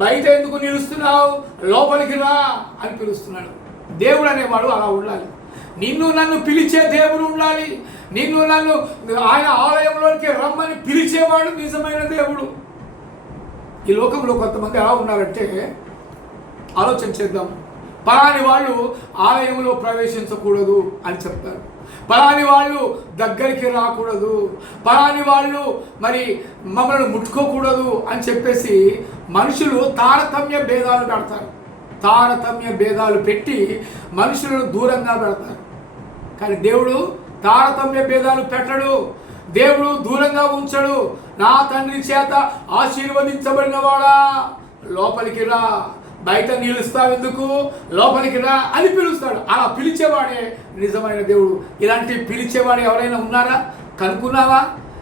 బయట ఎందుకు నిలుస్తున్నావు, లోపలికి రా అని పిలుస్తున్నాడు. దేవుడు అనేవాడు అలా ఉండాలి. నిన్ను నన్ను పిలిచే దేవుడు ఉండాలి. నిన్ను నన్ను ఆయన ఆలయంలోనికి రమ్మని పిలిచేవాడు నిజమైన దేవుడు. ఈ లోకంలో కొంతమంది ఎలా ఉన్నారంటే, ఆలోచన చేద్దాం. పలాని వాళ్ళు ఆలయంలో ప్రవేశించకూడదు అని చెప్తారు, పలాని వాళ్ళు దగ్గరికి రాకూడదు, పలాని వాళ్ళు మరి మమ్మల్ని ముట్టుకోకూడదు అని చెప్పేసి మనుషులు తారతమ్య భేదాలు పెడతారు. తారతమ్య భేదాలు పెట్టి మనుషులను దూరంగా పెడతారు. కానీ దేవుడు తారతమ్య భేదాలు పెట్టడు, దేవుడు దూరంగా ఉంచడు. నా తండ్రి చేత ఆశీర్వదించబడిన వాడా లోపలికి రా, బయట నిలుస్తావు ఎందుకు, లోపలికి రా అని పిలుస్తాడు. అలా పిలిచేవాడే నిజమైన దేవుడు. ఇలాంటి పిలిచేవాడు ఎవరైనా ఉన్నారా? కనుక్కున్నావా?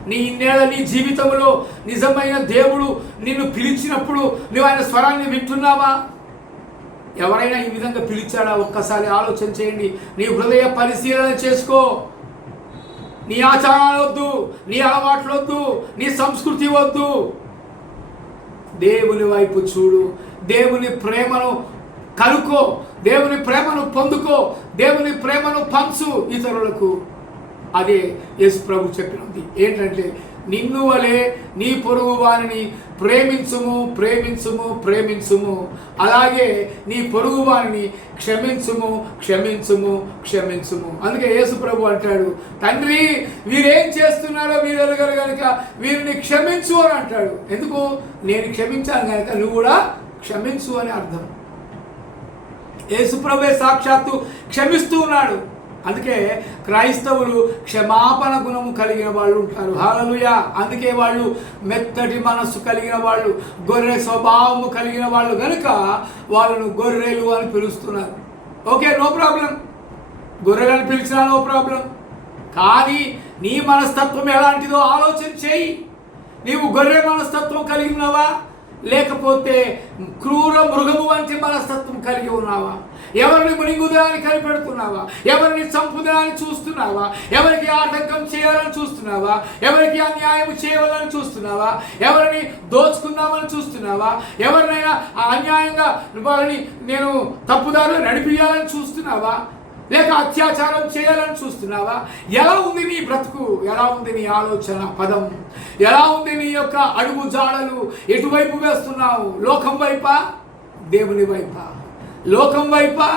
నీ ఇన్నేళ్ళ నీ జీవితంలో నిజమైన దేవుడు నిన్ను పిలిచినప్పుడు నువ్వు ఆయన స్వరాన్ని వింటున్నావా? ఎవరైనా ఈ విధంగా పిలిచాడా? ఒక్కసారి ఆలోచన చేయండి. నీ హృదయ పరిశీలన చేసుకో. నీ ఆచారాలు వద్దు, నీ అలవాట్లు వద్దు, నీ సంస్కృతి వద్దు. దేవుని వైపు చూడు, దేవుని ప్రేమను కనుక్కో, దేవుని ప్రేమను పొందుకో, దేవుని ప్రేమను పంచు ఇతరులకు. అదే యేసు ప్రభు చెప్పినది ఏంటంటే, నిన్ను వలె నీ పొరుగు వారిని ప్రేమించుము ప్రేమించుము ప్రేమించుము, అలాగే నీ పొరుగు వారిని క్షమించుము క్షమించుము క్షమించుము. అందుకే యేసు ప్రభు అంటాడు, తండ్రి వీరేం చేస్తున్నారో వీరు ఎరగరు కనుక వీరిని క్షమించు అని అంటాడు. ఎందుకు? నేను క్షమించాను కనుక నువ్వు కూడా క్షమించు అని అర్థం. యేసు ప్రభువే సాక్షాత్తు క్షమిస్తూ ఉన్నాడు. అందుకే క్రైస్తవులు క్షమాపణ గుణము కలిగిన వాళ్ళు ఉంటారు. హల్లెలూయా. అందుకే వాళ్ళు మెత్తటి మనస్సు కలిగిన వాళ్ళు, గొర్రె స్వభావము కలిగిన వాళ్ళు కనుక వాళ్ళను గొర్రెలు అని పిలుస్తున్నారు. ఓకే, నో ప్రాబ్లం, గొర్రెలను పిలిచినా నో ప్రాబ్లం. కానీ నీ మనస్తత్వం ఎలాంటిదో ఆలోచన చేయి. నీవు గొర్రె మనస్తత్వం కలిగి ఉన్నావా, లేకపోతే క్రూర మృగము వంటి మనస్తత్వం కలిగి ఉన్నావా? ఎవరిని మునిగుదాన్ని కనిపెడుతున్నావా? ఎవరిని చంపుదాన్ని చూస్తున్నావా? ఎవరికి ఆటంకం చేయాలని చూస్తున్నావా? ఎవరికి అన్యాయం చేయాలని చూస్తున్నావా? ఎవరిని దోచుకుందామని చూస్తున్నావా? ఎవరినైనా అన్యాయంగా వాళ్ళని నేను తప్పుదారులు నడిపియాలని చూస్తున్నావా? లేక అత్యాచారం చేయాలని చూస్తున్నావా? ఎలా ఉంది నీ బ్రతుకు? ఎలా ఉంది నీ ఆలోచన పదం? ఎలా ఉంది నీ యొక్క అడుగు జాడలు? ఎటువైపు వేస్తున్నావు? లోకం వైపా, దేవుని వైపా? లోకం వైపా,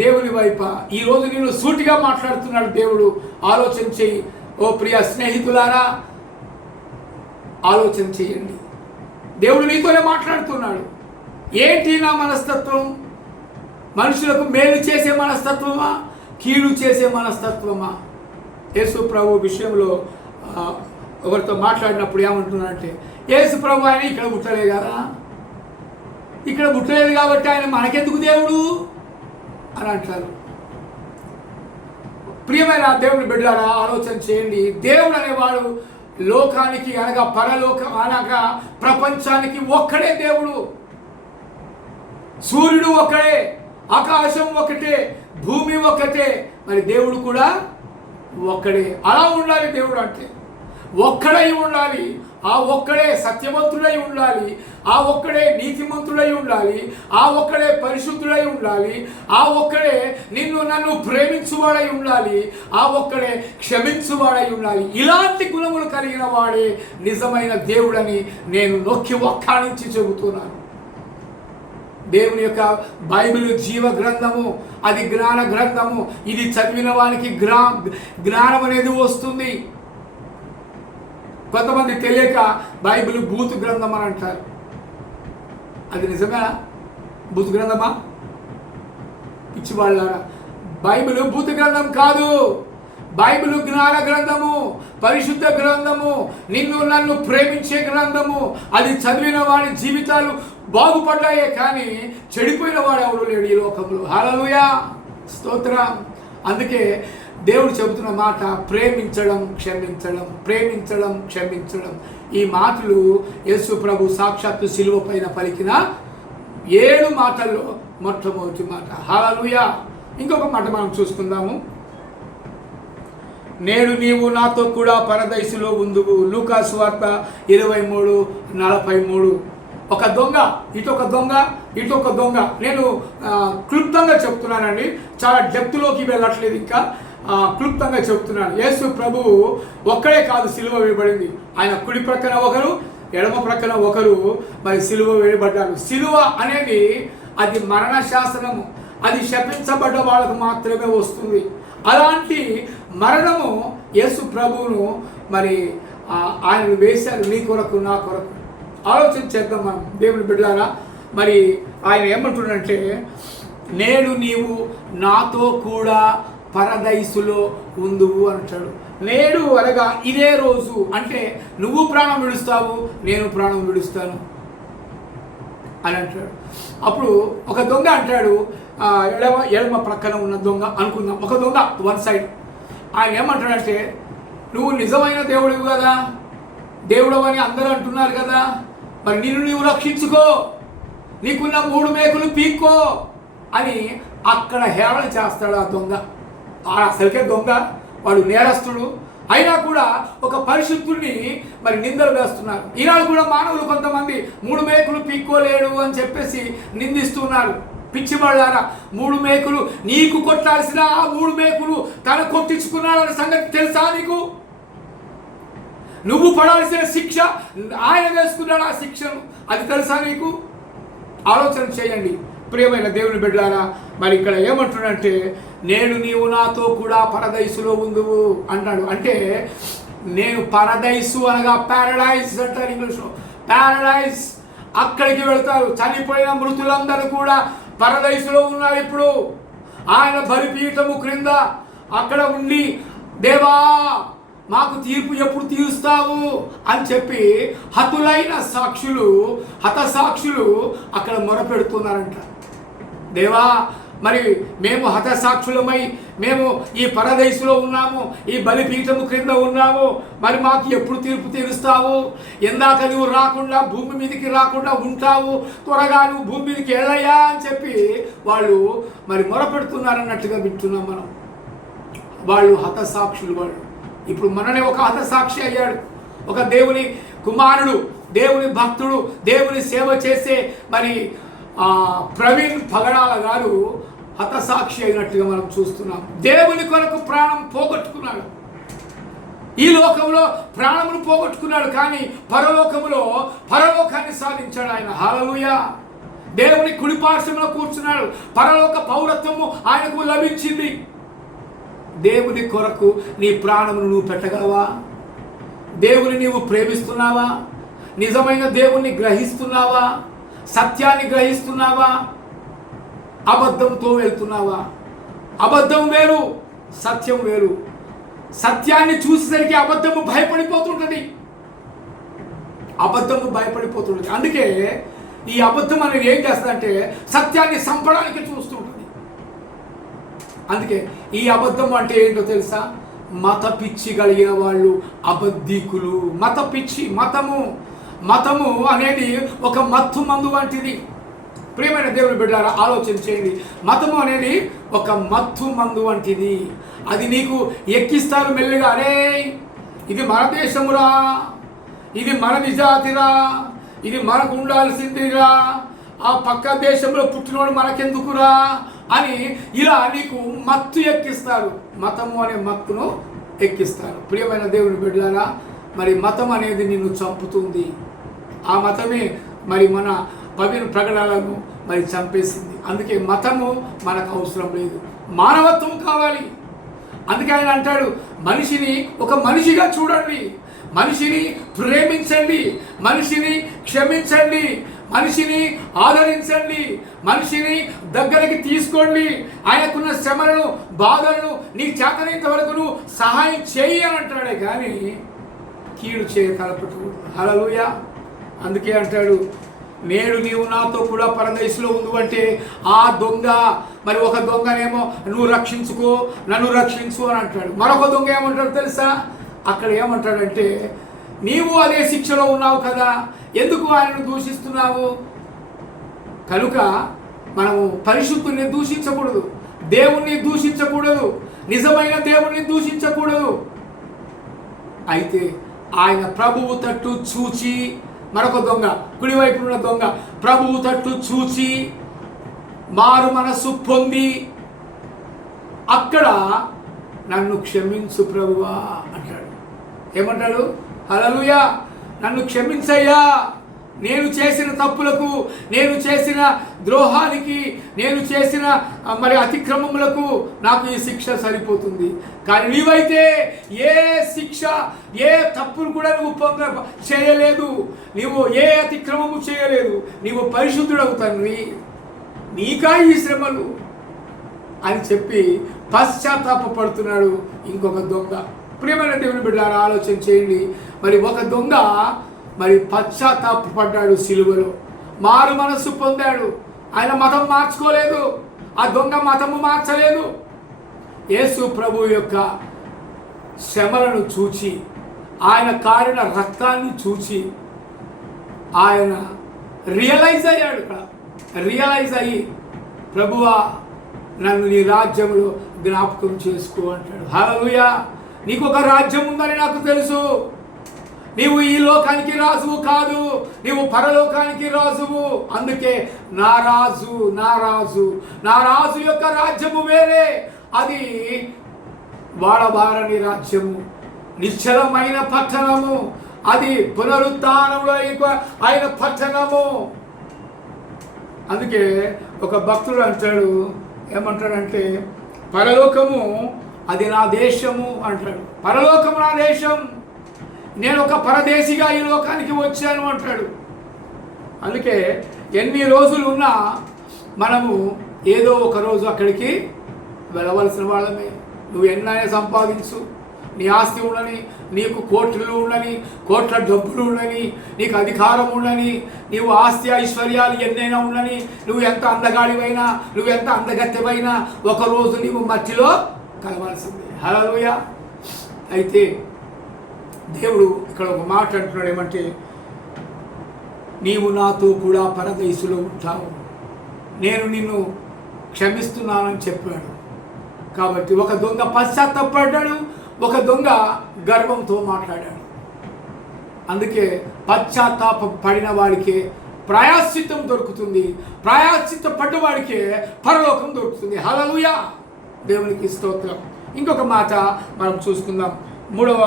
దేవుని వైపా? ఈరోజు నేను సూటిగా మాట్లాడుతున్నాడు దేవుడు. ఆలోచన చెయ్యి. ఓ ప్రియ స్నేహితులారా, ఆలోచన చేయండి. దేవుడు నీతోనే మాట్లాడుతున్నాడు. ఏంటి నా మనస్తత్వం? మనుషులకు మేలు చేసే మనస్తత్వమా, కీడు చేసే మనస్తత్వమా? యేసు ప్రభు విషయంలో ఎవరితో మాట్లాడినప్పుడు ఏమంటున్నాడంటే, యేసు ప్రభు ఆయన ఇక్కడ పుట్టలేదు కదా, ఇక్కడ పుట్టలేదు కాబట్టి ఆయన మనకెందుకు దేవుడు అని అంటారు. ప్రియమైన దేవుని బిడ్డలారా, ఆలోచన చేయండి. దేవుడు అనేవాడు లోకానికి అనగా పరలోకం అనగా ప్రపంచానికి ఒక్కడే దేవుడు. సూర్యుడు ఒక్కడే, ఆకాశం ఒకటే, భూమి ఒకటే, మరి దేవుడు కూడా ఒక్కడే. అలా ఉండాలి. దేవుడు అంటే ఒక్కడై ఉండాలి. ఆ ఒక్కడే సత్యవంతుడై ఉండాలి. ఆ ఒక్కడే నీతిమంతుడై ఉండాలి. ఆ ఒక్కడే పరిశుద్ధుడై ఉండాలి. ఆ ఒక్కడే నిన్ను నన్ను ప్రేమించువాడై ఉండాలి. ఆ ఒక్కడే క్షమించువాడై ఉండాలి. ఇలాంటి గుణములు కలిగిన వాడే నిజమైన దేవుడని నేను నొక్కి ఒక్కాణించి చెబుతున్నాను. దేవుని యొక్క బైబిల్ జీవ గ్రంథము, అది జ్ఞాన గ్రంథము. ఇది చదివిన వానికి జ్ఞానం అనేది వస్తుంది. కొంతమంది తెలియక బైబిల్ బూతు గ్రంథం అని అంటారు. అది నిజమేనా? బూతు గ్రంథమా? పిచ్చివాళ్ళారా, బైబిల్ బూతు గ్రంథం కాదు. బైబిల్ జ్ఞాన గ్రంథము, పరిశుద్ధ గ్రంథము, నిన్ను నన్ను ప్రేమించే గ్రంథము. అది చదివిన వాడి జీవితాలు బాగుపడ్డాయే కానీ చెడిపోయిన వాడు ఎవరు లేడు ఈ లోకంలో. హల్లెలూయా, స్తోత్రం. అందుకే దేవుడు చెబుతున్న మాట ప్రేమించడం క్షమించడం, ప్రేమించడం క్షమించడం. ఈ మాటలు యేసు ప్రభు సాక్షాత్తు శిలువ పైన పలికిన 7 మాటల్లో మొట్టమొదటి మాట. హల్లెలూయా. ఇంకొక మాట మనం చూసుకుందాము. నేడు నీవు నాతో కూడా పరదైసులో ఉందువు. లూకా సువార్త 23:43. ఒక దొంగ, ఇటొక దొంగ, ఇటొక దొంగ. నేను క్లుప్తంగా చెప్తున్నానండి, చాలా డెప్త్లోకి వెళ్ళట్లేదు, ఇంకా క్లుప్తంగా చెప్తున్నాను. యేసు ప్రభువు ఒక్కడే కాదు సిలువ వేయబడింది. ఆయన కుడి ప్రక్కన ఒకరు, ఎడమ ప్రక్కన ఒకరు మరి సిలువ వేయబడ్డారు. సిలువ అనేది అది మరణ శాసనము. అది శపించబడ్డ వాళ్ళకు మాత్రమే వస్తుంది. అలాంటి మరణము యేసు ప్రభువును మరి ఆయన వేశారు నీ కొరకు నా కొరకు. ఆలోచన చేద్దాం మనం దేవుని బిడ్డలారా. మరి ఆయన ఏమంటున్నాడంటే, నేడు నీవు నాతో కూడా పరదైసులో ఉందువు అంటాడు. నేడు అనగా ఇదే రోజు, అంటే నువ్వు ప్రాణం విడుస్తావు, నేను ప్రాణం విడుస్తాను అని అంటాడు. అప్పుడు ఒక దొంగ అంటాడు, ఎడమ ప్రక్కన ఉన్న దొంగ అనుకుందాం, ఒక దొంగ వన్ సైడ్. ఆయన ఏమంటాడంటే, నువ్వు నిజమైన దేవుడివి కదా, దేవుడు అని అందరూ అంటున్నారు కదా, మరి నిన్ను నీవు రక్షించుకో, నీకున్న 3 మేకులు పీక్కో అని అక్కడ హేళన చేస్తాడు ఆ దొంగ. అసలుకే దొంగ, వాడు నేరస్తుడు. అయినా కూడా ఒక పరిశుద్ధుడిని మరి నిందలు వేస్తున్నారు. ఈనాడు కూడా మానవులు కొంతమంది 3 మేకులు పీక్కోలేడు అని చెప్పేసి నిందిస్తున్నారు. పిచ్చివాళ్ళారా, 3 మేకులు నీకు కొట్టాల్సిన ఆ 3 మేకులు తన కొట్టించుకున్నాడన్న సంగతి తెలుసా నీకు? నువ్వు పడాల్సిన శిక్ష ఆయన వేసుకున్నాడు, ఆ శిక్షను, అది తెలుసా నీకు? ఆలోచన చేయండి ప్రియమైన దేవుని బిడ్డలారా. మరి ఇక్కడ ఏమంటున్నాడంటే నేను నీవు నాతో కూడా పరదైసులో ఉందువు అంటాడు. అంటే నేను పరదైసు అనగా ప్యారడైజ్ అంటారు ఇంగ్లీష్లో, ప్యారడైజ్. అక్కడికి వెళ్తారు. చనిపోయిన మృతులందరూ కూడా పరదైసులో ఉన్నారు. ఇప్పుడు ఆయన బలిపీఠము క్రింద అక్కడ ఉండి దేవా మాకు తీర్పు ఎప్పుడు తీరుస్తావు అని చెప్పి హతులైన సాక్షులు, హతసాక్షులు అక్కడ మొరపెడుతున్నారంట. దేవా మరి మేము హతసాక్షులమై మేము ఈ పరదేశంలో ఉన్నాము, ఈ బలిపీఠము క్రింద ఉన్నాము, మరి మాకు ఎప్పుడు తీర్పు తీరుస్తావు? ఎందాక నువ్వు రాకుండా భూమి మీదకి రాకుండా ఉంటావు, త్వరగా నువ్వు భూమి మీదకి వెళ్ళయ్యా అని చెప్పి వాళ్ళు మరి మొరపెడుతున్నారన్నట్టుగా వింటున్నాం మనం. వాళ్ళు హతసాక్షులు. వాళ్ళు ఇప్పుడు మననే ఒక హతసాక్షి అయ్యాడు. ఒక దేవుని కుమారుడు, దేవుని భక్తుడు, దేవుని సేవ చేసే మరి ప్రవీణ్ పగడాల గారు హతసాక్షి అయినట్టుగా మనం చూస్తున్నాం. దేవుని కొరకు ప్రాణం పోగొట్టుకున్నాడు. ఈ లోకంలో ప్రాణమును పోగొట్టుకున్నాడు, కానీ పరలోకములో పరలోకాన్ని సాధించాడు ఆయన. హల్లెలూయా. దేవుని కుడిపార్శ్వంలో కూర్చున్నాడు. పరలోక పౌరత్వము ఆయనకు లభించింది. దేవుని కొరకు నీ ప్రాణమును నువ్వు పెట్టగలవా? దేవుని నీవు ప్రేమిస్తున్నావా? నిజమైన దేవుణ్ణి గ్రహిస్తున్నావా? సత్యాన్ని గ్రహిస్తున్నావా? అబద్ధంతో వెళ్తున్నావా? అబద్ధం వేరు, సత్యం వేరు. సత్యాన్ని చూసేసరికి అబద్ధము భయపడిపోతుంటుంది. అబద్ధము భయపడిపోతుంటుంది. అందుకే ఈ అబద్ధం అనేది ఏం చేస్తుందంటే సత్యాన్ని చంపడానికి చూస్తుంటుంది. అందుకే ఈ అబద్ధం అంటే ఏంటో తెలుసా? మత పిచ్చి కలిగిన వాళ్ళు అబద్ధికులు. మత పిచ్చి, మతము అనేది ఒక మత్తు మందు వంటిది. ప్రియమైన దేవుని బిడ్డలారా, ఆలోచన చేయండి. మతము అనేది ఒక మత్తు మందు వంటిది. అది నీకు ఎక్కిస్తారు మెల్లిగా. అరే ఇది మన దేశమురా, ఇది మన నిజాతిరా, ఇది మనకు ఉండాల్సిందిరా, ఆ పక్క దేశంలో పుట్టినోడు మనకెందుకురా అని ఇలా నీకు మత్తు ఎక్కిస్తారు. మతము అనే మత్తును ఎక్కిస్తారు. ప్రియమైన దేవుని బిడ్డలారా, మరి మతం అనేది నిన్ను చంపుతుంది. ఆ మతమే మరి మన ప్రకటనలను మరి చంపేసింది. అందుకే మతము మనకు అవసరం లేదు, మానవత్వం కావాలి. అందుకే ఆయన అంటాడు మనిషిని ఒక మనిషిగా చూడండి, మనిషిని ప్రేమించండి, మనిషిని క్షమించండి, మనిషిని ఆదరించండి, మనిషిని దగ్గరికి తీసుకోండి. ఆయనకున్న శ్రమలను, బాధలను నీ చేతనంత వరకు నువ్వు సహాయం చేయి అని అంటాడే కానీ కీడు చేయ తలపెట్టకూడదు. హల్లెలూయా. అందుకే అంటాడు నేడు నీవు నాతో కూడా పరదేశంలో ఉండు అంటే ఆ దొంగ మరి ఒక దొంగనేమో నువ్వు రక్షించుకో, నన్ను రక్షించు అని అంటాడు. మరొక దొంగ ఏమంటాడు తెలుసా? అక్కడ ఏమంటాడంటే నీవు అదే శిక్షలో ఉన్నావు కదా, ఎందుకు ఆయనను దూషిస్తున్నావు? కనుక మనము పరిశుద్ధుని దూషించకూడదు, దేవుణ్ణి దూషించకూడదు, నిజమైన దేవుణ్ణి దూషించకూడదు. అయితే ఆయన ప్రభువు తట్టు చూచి, మరొక దొంగ కుడివైపు ఉన్న దొంగ ప్రభువు తట్టు చూచి మారు మనస్సు పొంది అక్కడ నన్ను క్షమించు ప్రభువా అంటాడు. ఏమంటాడు? హల్లెలూయా. నన్ను క్షమించయ్యా, నేను చేసిన తప్పులకు, నేను చేసిన ద్రోహానికి, నేను చేసిన మరి అతిక్రమములకు నాకు ఈ శిక్ష సరిపోతుంది. కానీ నీవైతే ఏ శిక్ష, ఏ తప్పును కూడా నువ్వు చేయలేదు, నీవు ఏ అతిక్రమము చేయలేదు, నీవు పరిశుద్ధుడవు తండ్రి, నీకా ఈ శ్రమలు అని చెప్పి పశ్చాత్తాపడుతున్నాడు ఇంకొక దొంగ. ప్రియమైన దేవుని బిడ్డలారా, ఆలోచన చేయండి. మరి ఒక దొంగ మరి పశ్చాత్తాపడ్డాడు, సిలువలో మారు మనస్సు పొందాడు. ఆయన మతం మార్చుకోలేదు, ఆ దొంగ మతము మార్చలేదు. యేసు ప్రభు యొక్క శ్రమలను చూచి, ఆయన కారిన రక్తాన్ని చూచి ఆయన రియలైజ్ అయ్యాడు. రియలైజ్ అయ్యి ప్రభువా నన్ను నీ రాజ్యంలో జ్ఞాపకం చేసుకో అంటాడు. హల్లెలూయా. నీకు ఒక రాజ్యం ఉందని నాకు తెలుసు, నీవు ఈ లోకానికి రాజువు కాదు, నీవు పరలోకానికి రాజువు. అందుకే నా రాజు, నా రాజు, నా రాజు యొక్క రాజ్యము వేరే. అది వాడబారని రాజ్యము, నిశ్చలమైన పట్టణము, అది పునరుత్థానంలో ఆయన పట్టణము. అందుకే ఒక భక్తుడు అంటాడు, ఏమంటాడంటే, పరలోకము అది నా దేశము అంటాడు. పరలోకము నా దేశం, నేను ఒక పరదేశిగా ఈ లోకానికి వచ్చాను అంటాడు. అందుకే ఎన్ని రోజులు ఉన్నా మనము ఏదో ఒక రోజు అక్కడికి వెళ్ళవలసిన వాళ్ళమే. నువ్వు ఎన్నైనా సంపాదించు, నీ ఆస్తి ఉండని, నీకు కోట్లు ఉండని, కోట్ల డబ్బులు ఉండని, నీకు అధికారం ఉండని, నీవు ఆస్తి ఐశ్వర్యాలు ఎన్నైనా ఉండని, నువ్వు ఎంత అందగాడివైనా, నువ్వు ఎంత అందగత్తెవైనా ఒకరోజు నీవు మట్టిలో కలవాల్సిందే. హల్లెలూయా. అయితే దేవుడు ఇక్కడ ఒక మాట అంటున్నాడు, ఏమంటే, నీవు నాతో కూడా పరదేశులో ఉంటావు, నేను నిన్ను క్షమిస్తున్నానని చెప్పాడు. కాబట్టి ఒక దొంగ పశ్చాత్తాపడ్డాడు, ఒక దొంగ గర్వంతో మాట్లాడాడు. అందుకే పశ్చాత్తాప పడిన వాడికే ప్రాయశ్చిత్తం దొరుకుతుంది, ప్రాయశ్చిత్త పడ్డవాడికే పరలోకం దొరుకుతుంది. హల్లెలూయా, దేవునికి స్తోత్రం. ఇంకొక మాట మనం చూసుకుందాం, మూడవ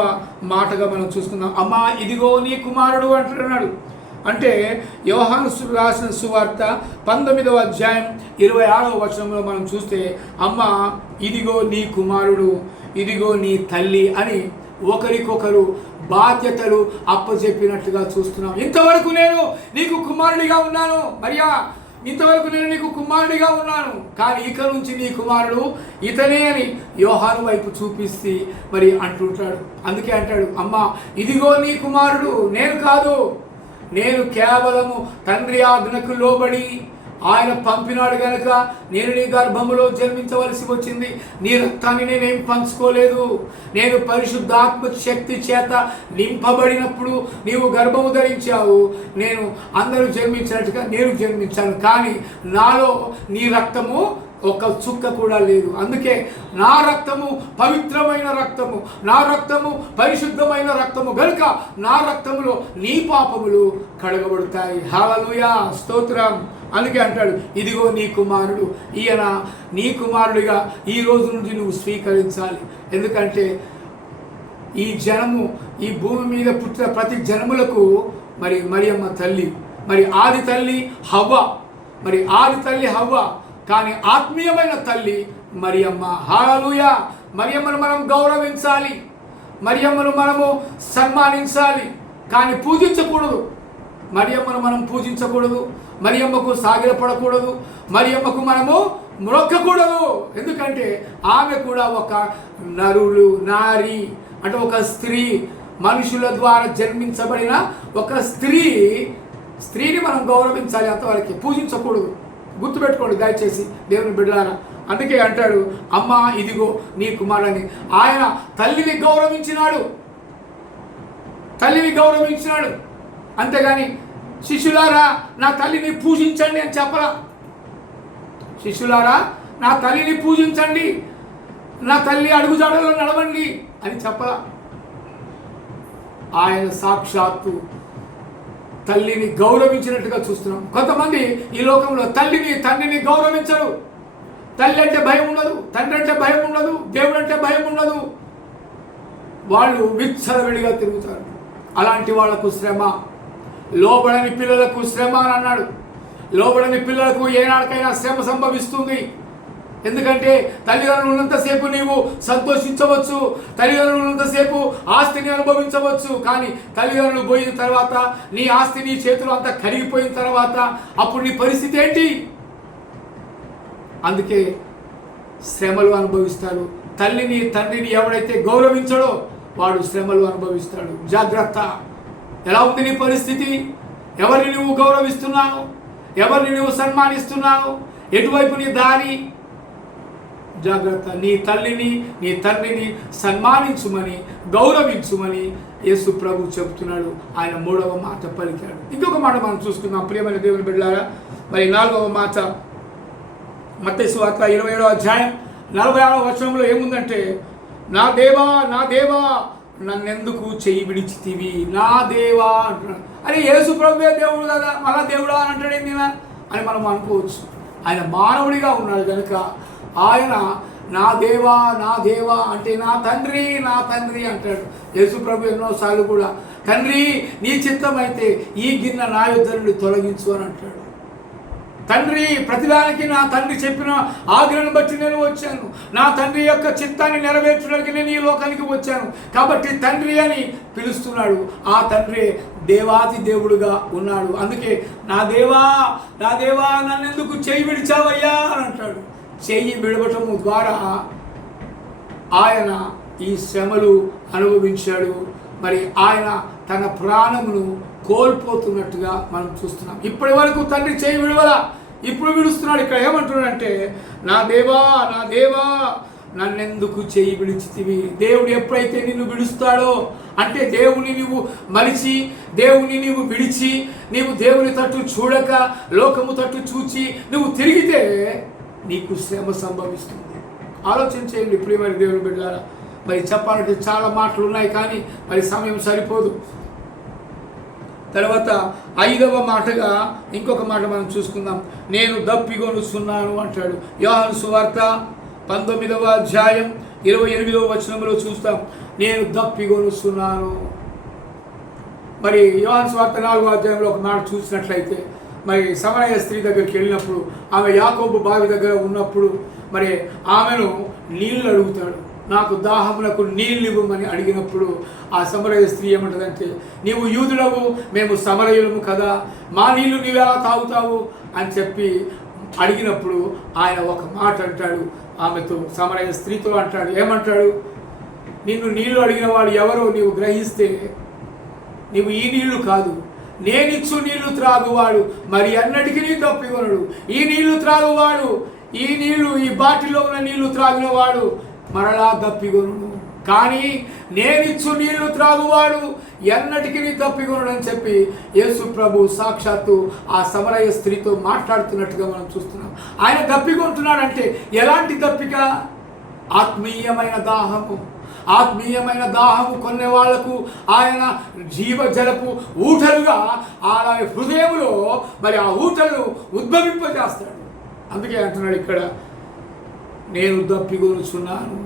మాటగా మనం చూసుకుందాం. అమ్మా ఇదిగో నీ కుమారుడు అంటున్నాడు. అంటే యోహాను రాసిన సువార్త 19వ అధ్యాయం 26వ వచనంలో మనం చూస్తే, అమ్మ ఇదిగో నీ కుమారుడు, ఇదిగో నీ తల్లి అని ఒకరికొకరు బాధ్యతలు అప్పచెప్పినట్టుగా చూస్తున్నాం. ఇంతవరకు నేను నీకు కుమారుడిగా ఉన్నాను మరియా, ఇంతవరకు నేను నీకు కుమారుడిగా ఉన్నాను, కానీ ఇక నుంచి నీ కుమారుడు ఇతనే అని యోహాను వైపు చూపిస్తే మరి అంటుంటాడు. అందుకే అంటాడు, అమ్మ ఇదిగో నీ కుమారుడు, నేను కాదు, నేను కేవలము తండ్రి ఆజ్ఞకు లోబడి ఆయన పంపినాడు గనక నేను నీ గర్భములో జన్మించవలసి వచ్చింది. నీ రక్తాన్ని నేనేం పంచుకోలేదు. నేను పరిశుద్ధాత్మ శక్తి చేత నింపబడినప్పుడు నీవు గర్భము ధరించావు. నేను అందరూ జన్మించినట్టుగా నేను జన్మించాను, కానీ నాలో నీ రక్తము ఒక చుక్క కూడా లేదు. అందుకే నా రక్తము పవిత్రమైన రక్తము, నా రక్తము పరిశుద్ధమైన రక్తము గనుక నా రక్తములో నీ పాపములు కడగబడతాయి. హల్లెలూయా, స్తోత్రం. అందుకే అంటాడు, ఇదిగో నీ కుమారుడు, ఈయన నీ కుమారుడిగా ఈ రోజు నుంచి నువ్వు స్వీకరించాలి. ఎందుకంటే ఈ జనము, ఈ భూమి మీద పుట్టిన ప్రతి జనములకు మరి మరియమ్మ తల్లి, మరి ఆది తల్లి హవ్వ, మరి ఆది తల్లి హవ్వ, కానీ ఆత్మీయమైన తల్లి మరియమ్మ. హల్లెలూయా. మరియమ్మను మనం గౌరవించాలి, మరియమ్మను మనము సన్మానించాలి, కానీ పూజించకూడదు. మరియమ్మను మనం పూజించకూడదు, మరియమ్మకు సాగిలపడకూడదు, మరియమ్మకు మనము మ్రొక్కకూడదు. ఎందుకంటే ఆమె కూడా ఒక నారి, అంటే ఒక స్త్రీ, మనుషుల ద్వారా జన్మించబడిన ఒక స్త్రీని మనం గౌరవించాలి, అంతవరకు పూజించకూడదు. గుర్తుపెట్టుకోండి దయచేసి దేవుని బిడ్డలారా. అందుకే అంటాడు, అమ్మా ఇదిగో నీ కుమారుడని. ఆయన తల్లిని గౌరవించినాడు, అంతేగాని శిష్యులారా నా తల్లిని పూజించండి అని చెప్పరా. శిష్యులారా నా తల్లిని పూజించండి, నా తల్లి అడుగుజాడలో నడవండి అని చెప్పరా. ఆయన సాక్షాత్తు తల్లిని గౌరవించినట్టుగా చూస్తున్నాం. కొంతమంది ఈ లోకంలో తల్లిని తండ్రిని గౌరవించరు. తల్లి అంటే భయం ఉండదు, తండ్రి అంటే భయం ఉండదు, దేవుడు అంటే భయం ఉండదు. వాళ్ళు విచ్చలవిడిగా తిరుగుతారు. అలాంటి వాళ్లకు శ్రమ, లోబడని పిల్లలకు శ్రమ అని అన్నాడు. లోబడని పిల్లలకు ఏనాడికైనా శ్రమ సంభవిస్తుంది. ఎందుకంటే తల్లిదండ్రులు ఉన్నంతసేపు నీవు సంతోషించవచ్చు, తల్లిదండ్రులు ఉన్నంతసేపు ఆస్తిని అనుభవించవచ్చు, కానీ తల్లిదండ్రులు పోయిన తర్వాత నీ ఆస్తి నీ చేతులు అంతా కరిగిపోయిన తర్వాత అప్పుడు నీ పరిస్థితి ఏంటి? అందుకే శ్రమలు అనుభవిస్తారు. తల్లిని తండ్రిని ఎవడైతే గౌరవించడో వాడు శ్రమలు అనుభవిస్తాడు. జాగ్రత్త. ఎలా ఉంది నీ పరిస్థితి? ఎవరిని నువ్వు గౌరవిస్తున్నావు? ఎవరిని నువ్వు సన్మానిస్తున్నావు? ఎటువైపు నీ దారి? జాగ్రత్త. నీ తల్లిని నీ తండ్రిని సన్మానించుమని, గౌరవించుమని యేసు ప్రభు చెబుతున్నాడు. ఆయన 3వ మాట పలికాడు. ఇంకొక మాట మనం చూసుకుందాం ప్రియమైన దేవుని బిడ్డలారా. మరి 4వ మాట మత్తయి సువార్త 27వ అధ్యాయం 46వ వచనంలో ఏముందంటే, నా దేవా నన్నెందుకు చెయ్యి విడిచితివి నా దేవా అంటున్నాడు. అరే యేసు ప్రభువే దేవుడు కదా, మళ్ళా దేవుడా అని అంటాడేంది అని మనం అనుకోవచ్చు. ఆయన మానవుడిగా ఉన్నాడు కనుక ఆయన నా దేవా నా దేవా అంటే నా తండ్రి నా తండ్రి అంటాడు. యేసు ప్రభు ఎన్నోసార్లు కూడా తండ్రి నీ చిత్తమైతే ఈ గిన్నె నా యుద్ధ నుండి తొలగించు అని అంటాడు. తండ్రి ప్రతిదానికి నా తండ్రి చెప్పిన ఆజ్ఞను బట్టి నేను వచ్చాను, నా తండ్రి యొక్క చిత్తాన్ని నెరవేర్చడానికి నేను ఈ లోకానికి వచ్చాను కాబట్టి తండ్రి అని పిలుస్తున్నాడు. ఆ తండ్రి దేవాతి దేవుడుగా ఉన్నాడు. అందుకే నా దేవా నా దేవా నన్నెందుకు చెయ్యి విడిచావయ్యా అని అంటాడు. చెయ్యి విడవటము ద్వారా ఆయన ఈ శ్రమలు అనుభవించాడు. మరి ఆయన తన ప్రాణమును కోల్పోతున్నట్టుగా మనం చూస్తున్నాం. ఇప్పటి వరకు తండ్రి చెయ్యి విడవలా, ఇప్పుడు విడుస్తున్నాడు. ఇక్కడ ఏమంటున్నాడంటే నా దేవా నా దేవా నన్నెందుకు చెయ్యి విడిచితివి. దేవుడు ఎప్పుడైతే నిన్ను విడుస్తాడో అంటే దేవుని నువ్వు మలిచి దేవుని నీవు విడిచి నీవు దేవుని తట్టు చూడక లోకము తట్టు చూచి నువ్వు తిరిగితే నీకు శ్రమ సంభవిస్తుంది. ఆలోచించేయండి ప్రియమైన దేవుని బిడ్డలారా. మరి చెప్పాలంటే చాలా మాటలు ఉన్నాయి కానీ మరి సమయం సరిపోదు. తర్వాత 5వ మాటగా ఇంకొక మాట మనం చూసుకుందాం. నేను దప్పిగొనుచున్నాను అంటాడు. యోహాను సువార్త 19వ అధ్యాయం 28వ వచనంలో చూస్తాం, నేను దప్పిగొనుచున్నాను. మరి యోహాను సువార్త 4వ అధ్యాయంలో ఒక మాట చూసినట్లయితే మరి సమరయ స్త్రీ దగ్గరికి వెళ్ళినప్పుడు ఆమె యాకోబు బావి దగ్గర ఉన్నప్పుడు మరి ఆమెను నీళ్ళు అడుగుతాడు. నాకు దాహమునకు నీళ్ళు ఇవ్వమని అడిగినప్పుడు ఆ సమరయ స్త్రీ ఏమంటుందంటే నీవు యూదుడవు మేము సమరయులము కదా, మా నీళ్లు నీవు ఎలా తాగుతావు అని చెప్పి అడిగినప్పుడు ఆయన ఒక మాట అంటాడు. ఆమెతో సమరయ స్త్రీతో అంటాడు, ఏమంటాడు, నిన్ను నీళ్లు అడిగిన వాడు ఎవరో నీవు గ్రహిస్తే నీవు ఈ నీళ్లు కాదు, నేనిచ్చు నీళ్లు త్రాగువాడు మరి అన్నటికీ దప్పికొనడు. ఈ నీళ్లు త్రాగువాడు ఈ నీళ్లు ఈ బాటిల్లో ఉన్న నీళ్లు త్రాగిన వాడు మరలా దప్పికొనుడు, కానీ నేనిచ్చు నీళ్లు త్రాగువాడు ఎన్నటికీ దప్పికొనడు అని చెప్పి యేసు ప్రభు సాక్షాత్తు ఆ సమరయ స్త్రీతో మాట్లాడుతున్నట్టుగా మనం చూస్తున్నాం. ఆయన దప్పికొంటున్నాడంటే ఎలాంటి దప్పిక? ఆత్మీయమైన దాహము. ఆత్మీయమైన దాహము కొనే వాళ్లకు ఆయన జీవజలపు ఊటలుగా ఆయన హృదయంలో మరి ఆ ఊటలు ఉద్భవింపజేస్తాడు. అందుకే అంటున్నాడు ఇక్కడ, నేను దప్పిగొనుచున్నాను,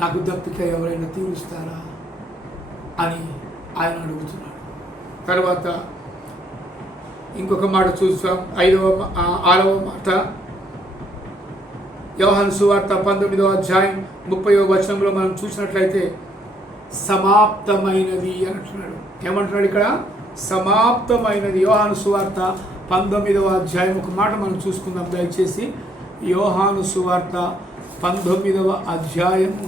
నాకు దప్పిక ఎవరైనా తీరుస్తారా అని ఆయన అడుగుతున్నాడు. తర్వాత ఇంకొక మాట చూస్తాం. 6వ మాట యోహాను సువార్త 19వ అధ్యాయం 30వ వచనంలో మనం చూసినట్లయితే సమాప్తమైనది అని అంటున్నాడు. ఏమంటున్నాడు ఇక్కడ? సమాప్తమైనది. యోహాను సువార్త 19వ అధ్యాయం ఒక మాట మనం చూసుకుందాం దయచేసి. యోహాను సువార్త 19వ అధ్యాయము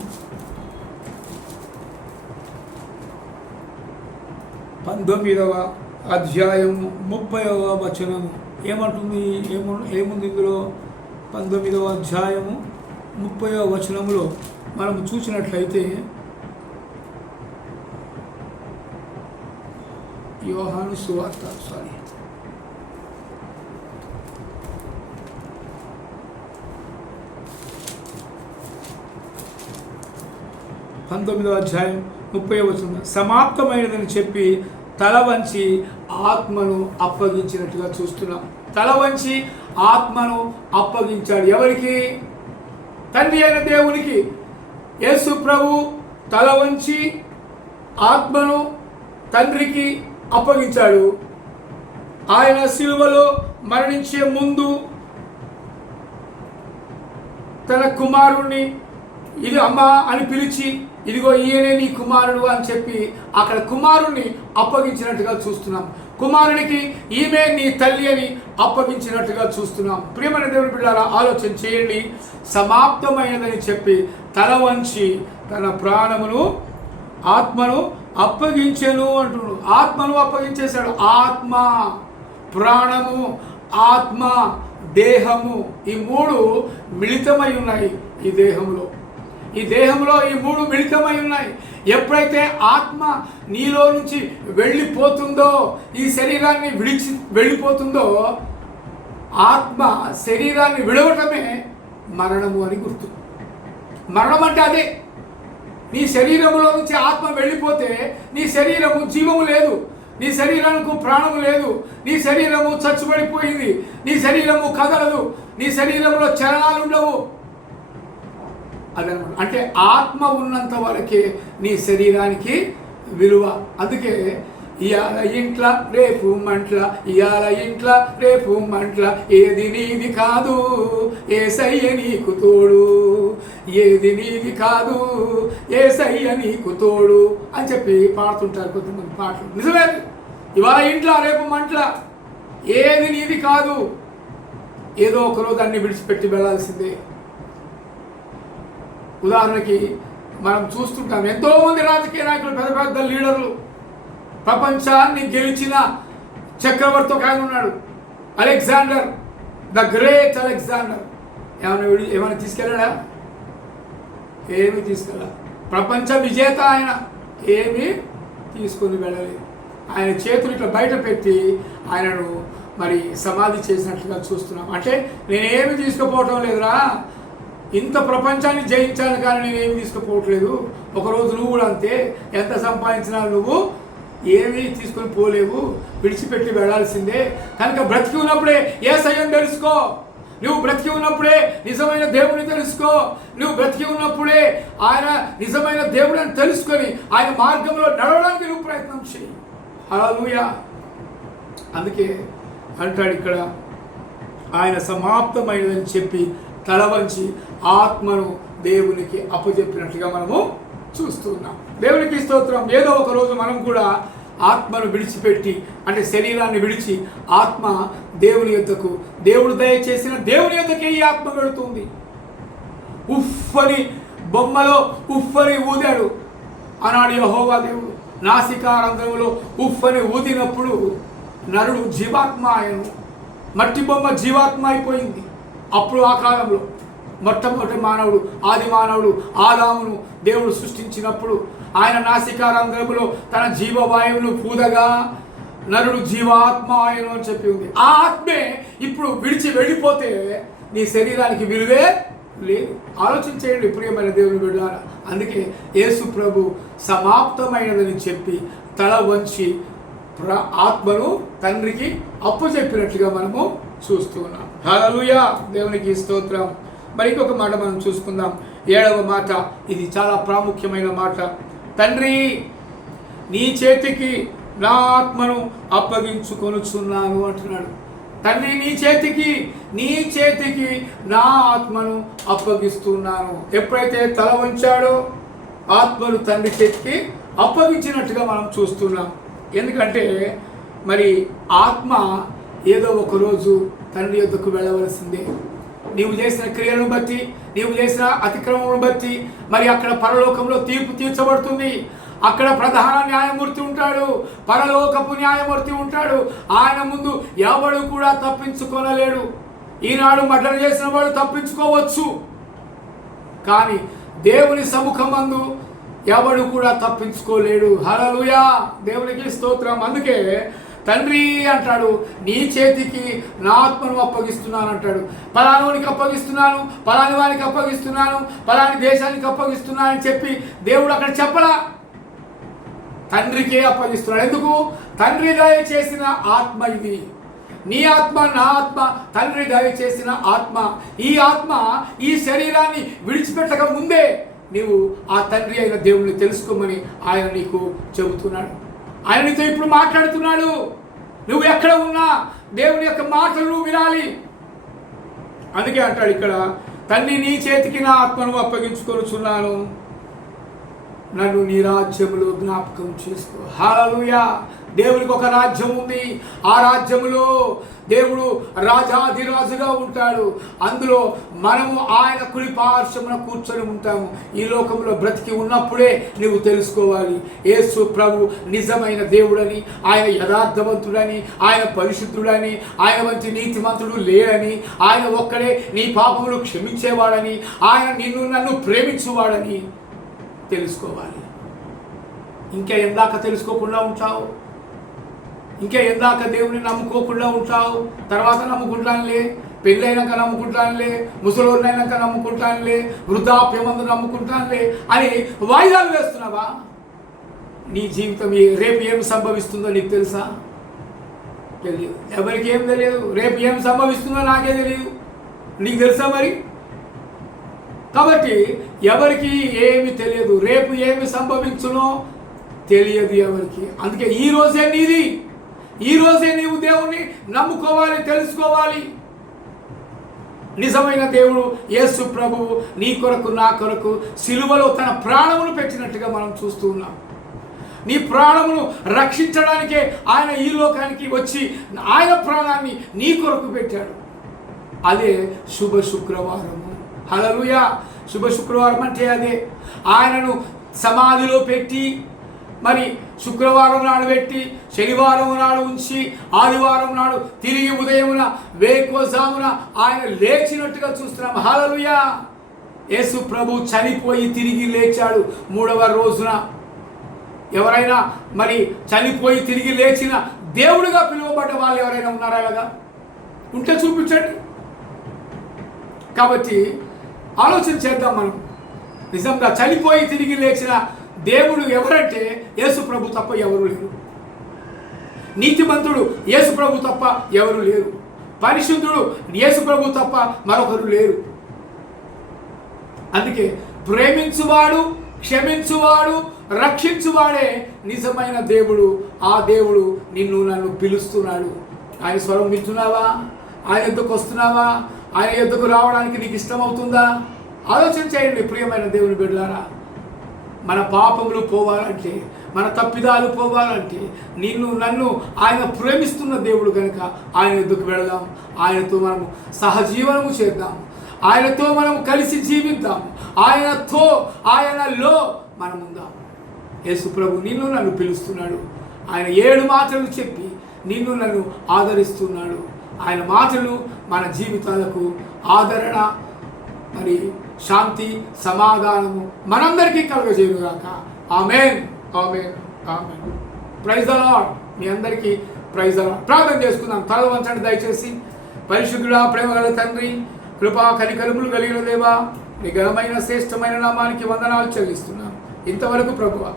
30వ వచనము ఏమంటుంది? ఏముంది ఇందులో? 19వ అధ్యాయము 30వ వచనములో మనం చూసినట్లయితే యోహాను సువార్త 19వ అధ్యాయం 30వ వచనం, సమాప్తమైనదని చెప్పి తల వంచి ఆత్మను అప్పగించినట్టుగా చూస్తున్నాం. తల వంచి ఆత్మను అప్పగించాడు. ఎవరికి? తండ్రి అయిన దేవునికి. యేసు ప్రభు తల వంచి ఆత్మను తండ్రికి అప్పగించాడు. ఆయన శిలువలో మరణించే ముందు తన కుమారుణ్ణి ఇది అమ్మ అని పిలిచి ఇదిగో ఈయనే నీ కుమారుడు అని చెప్పి అక్కడ కుమారుణ్ణి అప్పగించినట్టుగా చూస్తున్నాం. కుమారునికి ఈమె నీ తల్లి అని అప్పగించినట్టుగా చూస్తున్నాం. ప్రియమైన దేవుని బిడ్డలారా, ఆలోచన చేయండి. సమాప్తమైనదని చెప్పి తల వంచి తన ప్రాణమును ఆత్మను అప్పగించెను అంటున్నాడు. ఆత్మను అప్పగించేశాడు. ఆత్మ, ప్రాణము, ఆత్మ, దేహము ఈ మూడు మిళితమై ఉన్నాయి. ఈ దేహంలో ఈ మూడు మిళితమై ఉన్నాయి. ఎప్పుడైతే ఆత్మ నీలో నుంచి వెళ్ళిపోతుందో, ఈ శరీరాన్ని వెళ్ళిపోతుందో, ఆత్మ శరీరాన్ని విడవటమే మరణము అని గుర్తు. మరణం అంటే అదే. నీ శరీరంలో నుంచి ఆత్మ వెళ్ళిపోతే నీ శరీరము జీవము లేదు, నీ శరీరానికి ప్రాణము లేదు, నీ శరీరము చచ్చుబడిపోయింది, నీ శరీరము కదలదు, నీ శరీరంలో చలనాలు ఉండవు. అదనమాట. అంటే ఆత్మ ఉన్నంత వరకే నీ శరీరానికి విలువ. అందుకే ఇయాల ఇంట్ల రేపు మంట్ల, ఇయాల ఇంట్ల రేపు మంట్ల, ఏది నీది కాదు యేసయ్య నీకు తోడు, ఏది నీది కాదు యేసయ్య నీకు తోడు అని చెప్పి పాడుతుంటారు కొంతమంది పాటలు. నిజమే, ఇవాళ ఇంట్ల రేపు మంట్ల, ఏది నీది కాదు. ఏదో ఒకరోజు అన్ని విడిచిపెట్టి వెళ్ళాల్సిందే. ఉదాహరణకి మనం చూస్తుంటాం, ఎంతోమంది రాజకీయ నాయకులు, పెద్ద పెద్ద లీడర్లు, ప్రపంచాన్ని గెలిచిన చక్రవర్తి ఒక ఆయన ఉన్నాడు, అలెగ్జాండర్ ద గ్రేట్ అలెగ్జాండర్. ఏమైనా తీసుకెళ్ళాడా? ఏమీ తీసుకెళ్ళా. ప్రపంచ విజేత ఆయన, ఏమీ తీసుకొని వెళ్ళలేదు. ఆయన చేతులు ఇట్లా బయట పెట్టి ఆయనను మరి సమాధి చేసినట్లుగా చూస్తున్నాం. అంటే నేనేమి తీసుకుపోవటం లేదురా, ఇంత ప్రపంచాన్ని జయించాను కానీ నేనేమి తీసుకుపోవట్లేదు. ఒకరోజు నువ్వు కూడా అంతే, ఎంత సంపాదించినా నువ్వు ఏమీ తీసుకొని పోలేవు, విడిచిపెట్టి వెళ్ళాల్సిందే. కనుక బ్రతికి ఉన్నప్పుడే యేసయ్యను తెలుసుకో, నువ్వు బ్రతికి ఉన్నప్పుడే నిజమైన దేవుడిని తెలుసుకో, నువ్వు బ్రతికి ఉన్నప్పుడే ఆయన నిజమైన దేవుడిని తెలుసుకొని ఆయన మార్గంలో నడవడానికి నువ్వు ప్రయత్నం చేయి. హల్లెలూయా. అందుకే అంటాడు ఇక్కడ, ఆయన సమాప్తమైనదని చెప్పి తల వంచి ఆత్మను దేవునికి అప్పచెప్పినట్లుగా మనము చూస్తున్నాం. దేవునికి స్తోత్రం. ఏదో ఒక రోజు మనం కూడా ఆత్మను విడిచిపెట్టి, అంటే శరీరాన్ని విడిచి ఆత్మ దేవుని యొద్దకు, దేవుడు దయచేసిన దేవుని యొద్దకే ఈ ఆత్మ వెళుతుంది. ఉఫ్ఫని బొమ్మలో ఉఫ్ఫని ఊదాడు ఆనాడు యెహోవా దేవుడు. నాసికారంధ్రములో ఉఫ్ఫని ఊదినప్పుడు నరుడు జీవాత్మ ఆయను, మట్టి బొమ్మ జీవాత్మ అయిపోయింది. అప్పుడు ఆ కాలంలో మొట్టమొదటి మానవుడు, ఆది మానవుడు ఆదామును దేవుడు సృష్టించినప్పుడు ఆయన నాసికారంధ్రములో తన జీవవాయువును పూదగా నరుడు జీవాత్మ ఆయను అని చెప్పి ఉంది. ఆ ఆత్మే ఇప్పుడు విడిచి వెళ్ళిపోతే నీ శరీరానికి విలువే లేదు. ఆలోచించేయండి ప్రియమైన దేవుని బిడ్డలారా. అందుకే యేసు ప్రభు సమాప్తమైనదని చెప్పి తల వంచి ఆత్మను తండ్రికి అప్పచెప్పినట్లుగా మనము చూస్తూ ఉన్నాం. హల్లెలూయా. దేవునికి స్తోత్రం. మరి ఇంకొక మాట మనం చూసుకుందాం, 7వ మాట. ఇది చాలా ప్రాముఖ్యమైన మాట. తండ్రి, నీ చేతికి నా ఆత్మను అప్పగించుకొనుచున్నాను అంటున్నాడు. తండ్రి, నీ చేతికి నా ఆత్మను అప్పగిస్తున్నాను. ఎప్పుడైతే తల వంచాడో ఆత్మను తండ్రి చేతికి అప్పగించినట్టుగా మనం చూస్తున్నాం. ఎందుకంటే మరి ఆత్మ ఏదో ఒకరోజు తండ్రి యొద్దకు వెళ్ళవలసిందే. నీవు చేసిన క్రియలను బట్టి, నీవు చేసిన అతిక్రమమును బట్టి మరి అక్కడ పరలోకంలో తీర్పు తీర్చబడుతుంది. అక్కడ ప్రధాన న్యాయమూర్తి ఉంటాడు, పరలోకపు న్యాయమూర్తి ఉంటాడు. ఆయన ముందు ఎవడు కూడా తప్పించుకొనలేడు. ఈనాడు మర్డర్ చేసిన వాడు తప్పించుకోవచ్చు, కానీ దేవుని సముఖమందు ఎవడు కూడా తప్పించుకోలేడు. హల్లెలూయా. దేవునికి స్తోత్రం. అందుకే తండ్రి అంటాడు, నీ చేతికి నా ఆత్మను అప్పగిస్తున్నాను అంటాడు. పలానోనికి అప్పగిస్తున్నాను, పలాని వానికి అప్పగిస్తున్నాను, పలాని దేశానికి అప్పగిస్తున్నాను అని చెప్పి దేవుడు అక్కడ చెప్పలా, తండ్రికే అప్పగిస్తున్నాడు. ఎందుకు? తండ్రి దయచేసిన ఆత్మ ఇది. నీ ఆత్మ, నా ఆత్మ, తండ్రి దయచేసిన ఆత్మ. ఈ ఆత్మ ఈ శరీరాన్ని విడిచిపెట్టక ముందే నీవు ఆ తండ్రి అయిన దేవుడిని తెలుసుకోమని ఆయన నీకు చెబుతున్నాడు. ఆయన నీతో ఇప్పుడు మాట్లాడుతున్నాడు. నువ్వు ఎక్కడ ఉన్నా దేవుని యొక్క మాటలు నువ్వు వినాలి. అందుకే అంటాడు ఇక్కడ, తండ్రి, నీ చేతికి నా ఆత్మను అప్పగించుకొనుచున్నాను, నన్ను నీ రాజ్యములో జ్ఞాపకం చేసుకో. హల్లెలూయా. దేవునికి ఒక రాజ్యం ఉంది. ఆ రాజ్యములో దేవుడు రాజాధిరాజుగా ఉంటాడు. అందులో మనము ఆయన కుడి పార్శ్వమున కూర్చొని ఉంటాము. ఈ లోకంలో బ్రతికి ఉన్నప్పుడే నువ్వు తెలుసుకోవాలి, యేసు ప్రభు నిజమైన దేవుడని, ఆయన యథార్థవంతుడని, ఆయన పరిశుద్ధుడని, ఆయన వంటి నీతిమంతుడు లేడని, ఆయన ఒక్కడే నీ పాపములు క్షమించేవాడని, ఆయన నిన్ను నన్ను ప్రేమించువాడని తెలుసుకోవాలి. ఇంకా ఎందాక తెలుసుకోకుండా ఉంటావు? ఇంకా ఎందాక దేవుని నమ్ముకోకుండా ఉంటావు? తర్వాత నమ్ముకుంటానులే, పెళ్ళైనాక నమ్ముకుంటానులే, ముసలోడినైనాక నమ్ముకుంటానులే, వృద్ధాప్యమందు నమ్ముకుంటానులే అని వాయిదాలు వేస్తున్నావా? నీ జీవితం రేపు ఏం సంభవిస్తుందో నీకు తెలుసా? తెలియదు. ఎవరికి ఏం తెలియదు. రేపు ఏం సంభవిస్తుందో నాకే తెలియదు. నీకు తెలుసా మరి? కాబట్టి ఎవరికి ఏమి తెలియదు. రేపు ఏమి సంభవించునో తెలియదు ఎవరికి. అందుకే ఈరోజే నీది. ఈరోజే నీవు దేవుణ్ణి నమ్ముకోవాలి, తెలుసుకోవాలి. నిజమైన దేవుడు యేసు ప్రభువు నీ కొరకు నా కొరకు సిలువలో తన ప్రాణమును పెట్టినట్టుగా మనం చూస్తూ ఉన్నాం. నీ ప్రాణమును రక్షించడానికే ఆయన ఈ లోకానికి వచ్చి ఆయన ప్రాణాన్ని నీ కొరకు పెట్టాడు. అదే శుభ శుక్రవారము. హల్లెలూయా. శుభ శుక్రవారం అంటే అదే. ఆయనను సమాధిలో పెట్టి మరి శుక్రవారం నాడు పెట్టి శనివారం నాడు ఉంచి ఆదివారం నాడు తిరిగి ఉదయమున వేకువజామున ఆయన లేచినట్టుగా చూస్తున్నాం. హల్లెలూయా. యేసు ప్రభు చనిపోయి తిరిగి లేచాడు 3వ రోజున. ఎవరైనా మరి చనిపోయి తిరిగి లేచిన దేవుడిగా పిలువబడ్డ వాళ్ళు ఎవరైనా ఉన్నారా? అలాగా ఉంటే చూపించండి. కాబట్టి ఆలోచన చేద్దాం మనం. నిజంగా చనిపోయి తిరిగి లేచిన దేవుడు ఎవరంటే యేసు ప్రభు తప్ప ఎవరు లేరు. నీతిమంతుడు యేసు ప్రభు తప్ప ఎవరు లేరు. పరిశుద్ధుడు యేసు ప్రభు తప్ప మరొకరు లేరు. అందుకే ప్రేమించువాడు, క్షమించువాడు, రక్షించువాడే నిజమైన దేవుడు. ఆ దేవుడు నిన్ను నన్ను పిలుస్తున్నాడు. ఆయన స్వరం వింటున్నావా? ఆయన యొద్దకు వస్తున్నావా? ఆయన యొద్దకు రావడానికి నీకు ఇష్టమవుతుందా? ఆలోచన చేయండి ప్రియమైన దేవుని బిడ్డలారా. మన పాపములు పోవాలంటే, మన తప్పిదాలు పోవాలంటే నిన్ను నన్ను ఆయన ప్రేమిస్తున్న దేవుడు కనుక ఆయన యొద్దకు వెళదాం. ఆయనతో మనము సహజీవనము చేద్దాం. ఆయనతో మనం కలిసి జీవిద్దాం. ఆయనలో మనం ఉందాం. యేసు ప్రభు నిన్ను నన్ను పిలుస్తున్నాడు. ఆయన 7 మాటలు చెప్పి నిన్ను నన్ను ఆదరిస్తున్నాడు. ఆయన మాటలు మన జీవితాలకు ఆదరణ, మరి శాంతి, సమాధానము మనందరికీ కలుగజేయుగాక. Amen, amen, amen. Praise the Lord. మీ అందరికీ ప్రైజ్ ద లార్డ్. ప్రార్థన చేసుకుందాం. తల వంచండి దయచేసి. పరిశుద్ధుడా, ప్రేమగల తండ్రి, కృపా కనికరములు కలిగిన దేవా, మీ ఘనమైన శ్రేష్టమైన నామానికి వందనాలు చెల్లిస్తున్నాం. ఇంతవరకు ప్రభువా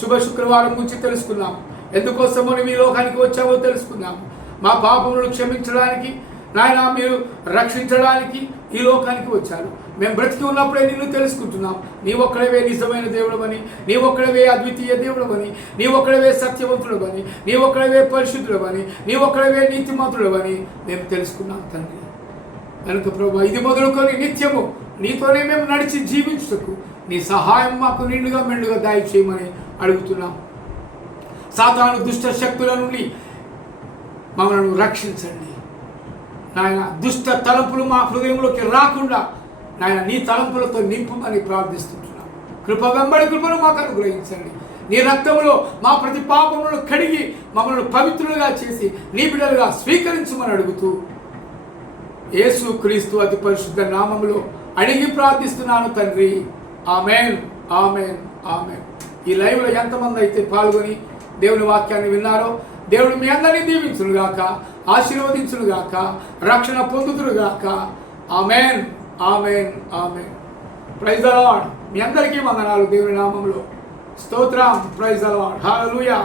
శుభ శుక్రవారం గురించి తెలుసుకున్నాం. ఎందుకోసమో నువ్వు ఈ లోకానికి వచ్చావో తెలుసుకున్నాం. మా పాపములను క్షమించడానికి, నాయన మీరు రక్షించడానికి ఈ లోకానికి వచ్చారు. మేము బ్రతికి ఉన్నప్పుడే నిన్ను తెలుసుకుంటున్నాం. నీ ఒక్కడవే నిజమైన దేవుడవని, నీ ఒక్కడవే అద్వితీయ దేవుడవని, నీ ఒక్కడవే సత్యవంతుడవని, నీ ఒక్కడవే పరిశుద్ధుడవని, నీ ఒక్కడవే నీతిమంతుడవని మేము తెలుసుకున్నాం తండ్రి. కనుక ప్రభు ఇది మొదలుకొని నిత్యము నీతోనే మేము నడిచి జీవించుటకు నీ సహాయం మాకు నిండుగా మెండుగా దయచేయమని అడుగుతున్నాం. సాతాను దుష్ట శక్తుల నుండి మమ్మల్ని రక్షించండి నాయన. దుష్ట తలంపులు మా హృదయంలోకి రాకుండా నాయన నీ తలంపులతో నింపమని ప్రార్థిస్తుంటున్నాం. కృప వెంబడి కృపను మాకు అనుగ్రహించండి. నీ రక్తంలో మా ప్రతి పాపములను కడిగి మమ్మల్ని పవిత్రులుగా చేసి నీ బిడ్డలుగా స్వీకరించమని అడుగుతూ యేసు క్రీస్తు అతి పరిశుద్ధ నామములో అడిగి ప్రార్థిస్తున్నాను తండ్రి. ఆమేన్, ఆమేన్, ఆమేన్. ఈ లైవ్లో ఎంతమంది అయితే పాల్గొని దేవుని వాక్యాన్ని విన్నారో దేవుడు మీ అందరినీ దీవించునుగాక, ఆశీర్వదించునుగాక, రక్షణ పొందుతురుగాక. Amen, amen, amen. Praise the Lord. మీ అందరికీ వందనాలు దేవుని నామంలో. స్తోత్రం. Praise the Lord. హల్లెలూయా.